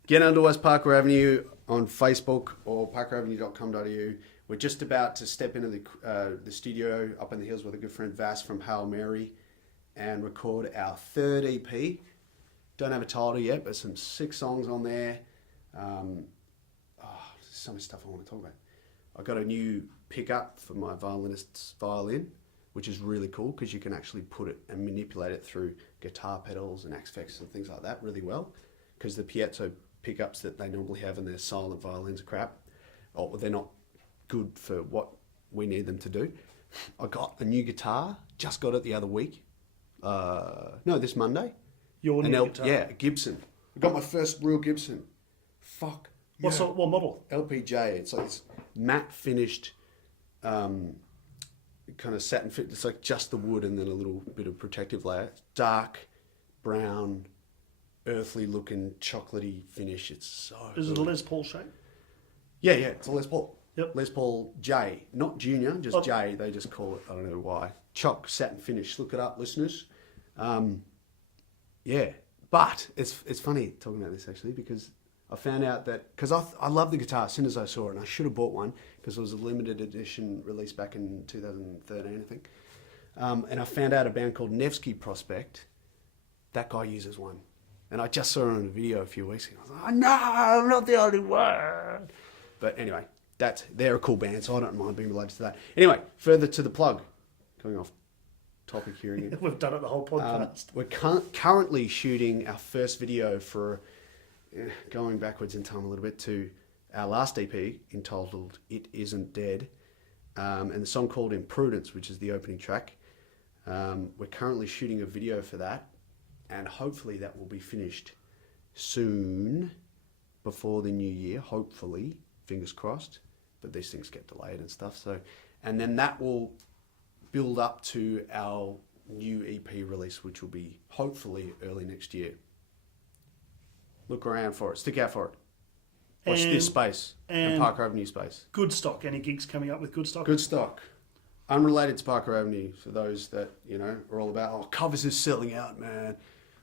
Get onto us, Parker Avenue, on Facebook or parkeravenue.com.au. We're just about to step into the studio up in the hills with a good friend Vass from Hail Mary and record our third EP. Don't have a title yet, but some 6 songs on there. There's so much stuff I want to talk about. I got a new pickup for my violinist's violin, which is really cool because you can actually put it and manipulate it through guitar pedals and axe effects and things like that really well. Because the piezo pickups that they normally have in their silent violins are crap. Or they're not good for what we need them to do. I got a new guitar, just got it the other week. This Monday. Your new guitar? Yeah, a Gibson. I got my first real Gibson. Fuck. What model? LPJ. It's like this matte finished, kind of satin fit. It's like just the wood and then a little bit of protective layer. Dark, brown, earthly looking, chocolatey finish. It's so Is it a Les Paul shape? Yeah, it's a Les Paul. Yep. Les Paul J, not Junior, just J. They just call it, I don't know why. Choc satin finish. Look it up, listeners. But it's funny talking about this actually because I found out that, because I love the guitar as soon as I saw it, and I should have bought one because it was a limited edition released back in 2013, I think. And I found out a band called Nevsky Prospect. That guy uses one. And I just saw it on a video a few weeks ago. I was like, no, I'm not the only one. But anyway, they're a cool band, so I don't mind being related to that. Anyway, further to the plug. Going off topic here again. We've done it the whole podcast. We're currently shooting our first video for, going backwards in time a little bit, to our last EP entitled It Isn't Dead, and the song called Imprudence, which is the opening track. We're currently shooting a video for that, and hopefully that will be finished soon, before the new year, hopefully, fingers crossed, but these things get delayed and stuff, and then that will build up to our new EP release, which will be hopefully early next year. Look around for it. Stick out for it. Watch this space and Parker Avenue space. Good Stock. Any gigs coming up with Good Stock? Good Stock. Unrelated to Parker Avenue, for those that, are all about, covers is selling out, man.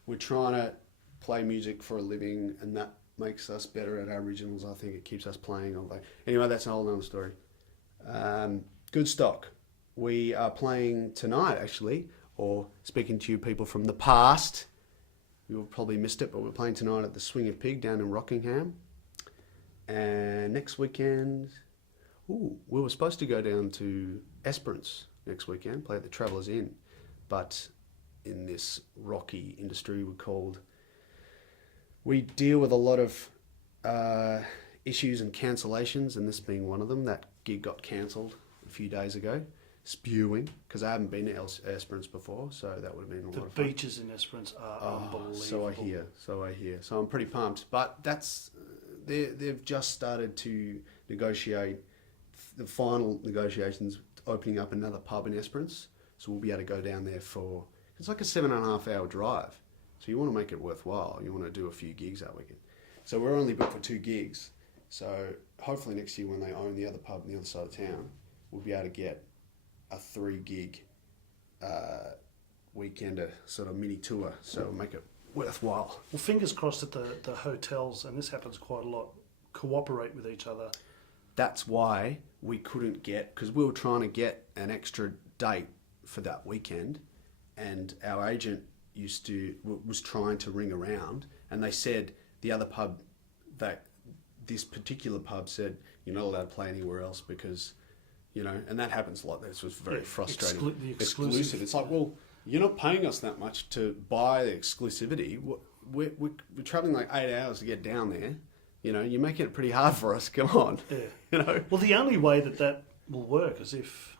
We're trying to play music for a living, and that makes us better at our originals. I think it keeps us playing all day. Anyway, that's a whole other story. Good Stock. We are playing tonight, actually, or speaking to you people from the past. You'll probably missed it, but we're playing tonight at the Swing of Pig down in Rockingham. And next weekend, we were supposed to go down to Esperance next weekend, play at the Travellers Inn. But in this rocky industry we deal with a lot of issues and cancellations, and this being one of them. That gig got cancelled a few days ago. Spewing, because I haven't been to Esperance before, so that would have been a lot of fun. The beaches in Esperance are unbelievable. So I hear. So I'm pretty pumped. But they've just started to negotiate the final negotiations, opening up another pub in Esperance. So we'll be able to go down there it's like a 7.5 hour drive. So you want to make it worthwhile. You want to do a few gigs that weekend. So we're only booked for 2 gigs. So hopefully next year when they own the other pub on the other side of town, we'll be able to get a 3 gig weekender sort of mini tour. So it'll make it worthwhile. Well, fingers crossed that the hotels, and this happens quite a lot, cooperate with each other. That's why we couldn't get, because we were trying to get an extra date for that weekend, and our agent was trying to ring around, and they said the other pub, that this particular pub said you're not allowed to play anywhere else because, and that happens a lot. This was very frustrating. The exclusive. It's like, well, you're not paying us that much to buy the exclusivity. We're traveling like 8 hours to get down there. You're making it pretty hard for us. Come on. Yeah. Well, the only way that will work is if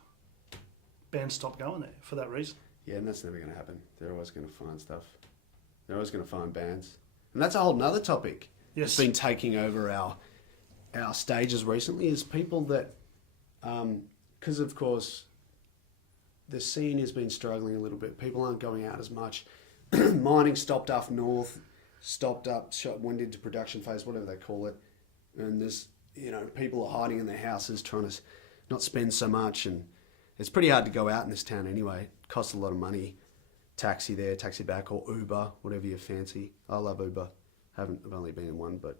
bands stop going there for that reason. Yeah, and that's never going to happen. They're always going to find stuff. They're always going to find bands. And that's a whole nother topic. Yes. It's been taking over our stages recently is people that, because of course, the scene has been struggling a little bit. People aren't going out as much. Mining stopped up north, went into production phase, whatever they call it. And there's, people are hiding in their houses trying to not spend so much. And it's pretty hard to go out in this town anyway. It costs a lot of money. Taxi there, taxi back, or Uber, whatever you fancy. I love Uber. I've only been in one, but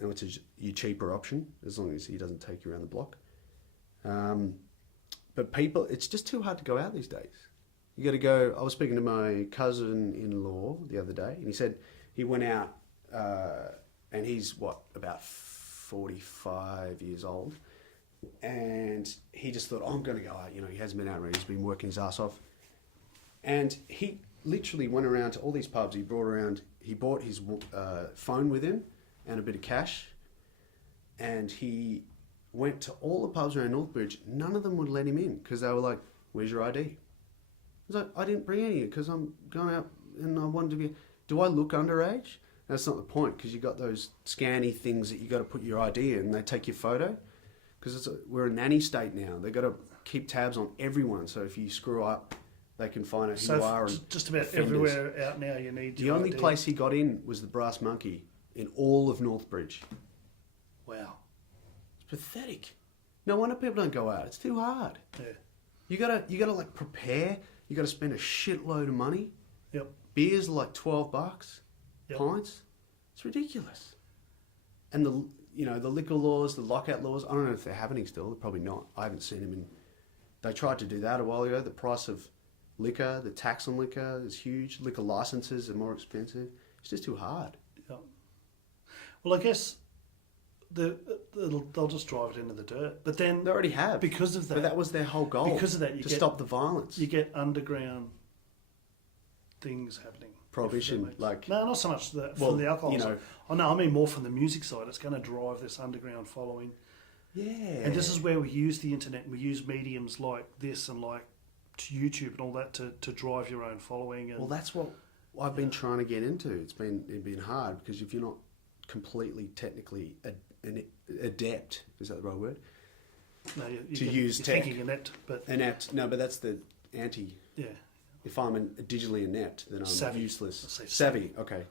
it's a cheaper option as long as he doesn't take you around the block. But people, it's just too hard to go out these days. You got to go. I was speaking to my cousin-in-law the other day, and he said he went out, and he's about 45 years old, and he just thought, I'm going to go out. He hasn't been out already. He's been working his ass off, and he literally went around to all these pubs. He bought his phone with him and a bit of cash, and he went to all the pubs around Northbridge. None of them would let him in because they were like, "Where's your ID?" I was like, "I didn't bring any because I'm going out and I wanted to be." Do I look underage? That's not the point because you got those scanny things that you got to put your ID in. And they take your photo because we're a nanny state now. They got to keep tabs on everyone. So if you screw up, they can find out who you are. And just about offenders. everywhere out now you need the your only ID. place he got in was the Brass Monkey in all of Northbridge. Wow. It's pathetic. No wonder people don't go out. It's too hard. Yeah. You gotta like prepare. You gotta spend a shitload of money. Yep. Beers are like $12. Yep. Pints. It's ridiculous. And the liquor laws, the lockout laws. I don't know if they're happening still. They're probably not. I haven't seen them in. They tried to do that a while ago. The price of liquor, the tax on liquor is huge. Liquor licenses are more expensive. It's just too hard. Yep. Well, I guess they'll just drive it into the dirt. But then They already have. because of that. But that was their whole goal. Because of that, to stop the violence. You get underground things happening. Prohibition, like no, not so much from well, the alcohol you know- side. Oh no, I mean more from the music side. It's going to drive this underground following. yeah. And this is where we use the internet. We use mediums like this and like YouTube and all that to drive your own following. And Well, that's what I've been trying to get into. It's been hard because if you're not completely technically adept, is that the right word? no, to use you're tech. thinking inept, but Inept. No, but that's the anti. yeah, If I'm digitally inept, then I'm Savvy. useless. Let's say Savvy, okay.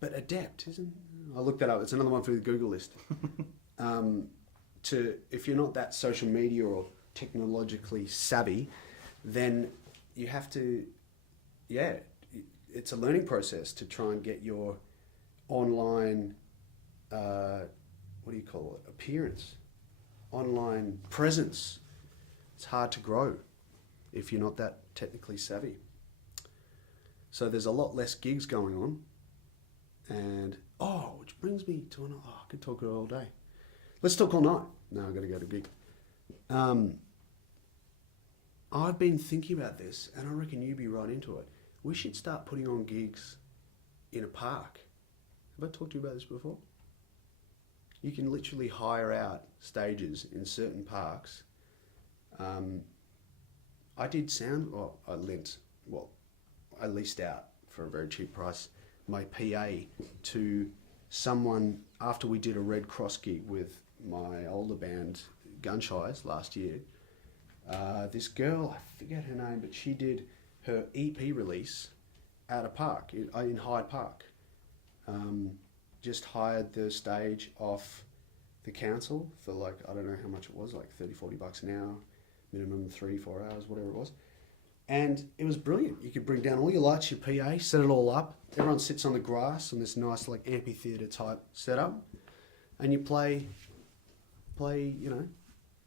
But adept, isn't? I looked that up. It's another one for the Google list. If you're not that social media or technologically savvy, then you have to, it's a learning process to try and get your online, what do you call it, appearance, online presence. It's hard to grow if you're not that technically savvy. So there's a lot less gigs going on. And, which brings me to another, I could talk all day. Let's talk all night. No, I've got to go to a gig. I've been thinking about this, and I reckon you'd be right into it. We should start putting on gigs in a park. Have I talked to you about this before? You can literally hire out stages in certain parks. I leased out for a very cheap price my PA to someone after we did a Red Cross gig with my older band Gunshies last year. This girl, I forget her name, but she did her EP release at a park in Hyde Park. Just hired the stage off the council for like, I don't know how much it was, like $30-40 an hour, minimum 3-4 hours, whatever it was. And it was brilliant. You could bring down all your lights, your PA, set it all up. Everyone sits on the grass on this nice like amphitheatre type setup, and you play, you know,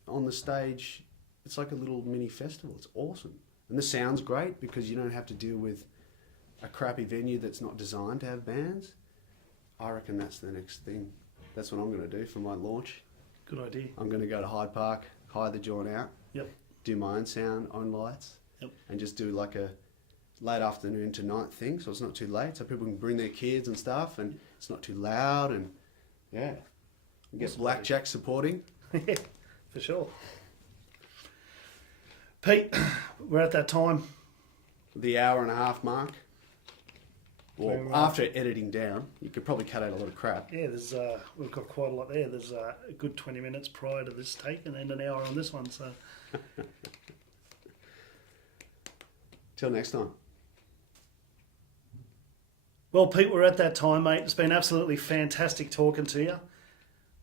on the stage. It's like a little mini festival. It's awesome. And the sound's great because you don't have to deal with a crappy venue that's not designed to have bands. I reckon that's the next thing. That's what I'm going to do for my launch. Good idea. I'm going to go to Hyde Park, hire the joint out, Yep. do my own sound, own lights, Yep. and just do like a late afternoon to night thing, so it's not too late, so people can bring their kids and stuff, and it's not too loud, and yeah. And get Awesome. Blackjack supporting. Yeah, for sure. Pete, we're at that time. The hour and a half mark. Well, We're, after editing down, you could probably cut out a lot of crap. Yeah, there's we've got quite a lot there. There's a good 20 minutes prior to this take, and then an hour on this one. So, Till next time. well, Pete, we're at that time, mate. It's been absolutely fantastic talking to you,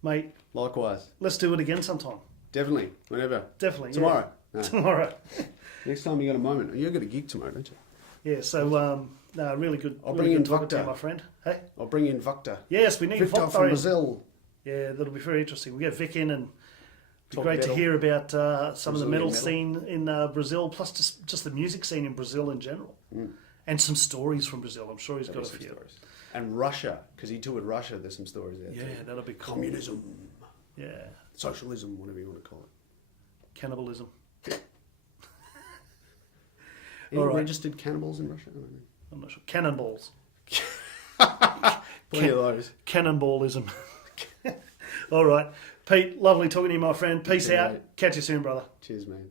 mate. Likewise. Let's do it again sometime. Definitely. Whenever. Definitely. yeah. Tomorrow. No. Tomorrow. Next time you got a moment. You've got a gig tomorrow, don't you? Yeah. So, no, really good. I'll really bring good in talking to you, Vokta. my friend. Hey. I'll bring in Vokta. Yes, we need Victor Vokta from in. Brazil. Yeah, that'll be very interesting. We get Vic in, and it'd be Talk great to metal. hear about some of the Brazilian metal metal. scene in Brazil, plus just the music scene in Brazil in general, and some stories from Brazil. I'm sure he's got a Some few. stories. And Russia, because he toured Russia. There's some stories there Yeah, too. that'll be cool. Communism, Yeah, socialism, whatever you want to call it. cannibalism. Any All right. registered cannibals in Russia? I don't know. I'm not sure. Cannonballs. Plenty of those. Cannonballism. All right, Pete. Lovely talking to you, my friend. Peace You too, out. mate. Catch you soon, brother. Cheers, man.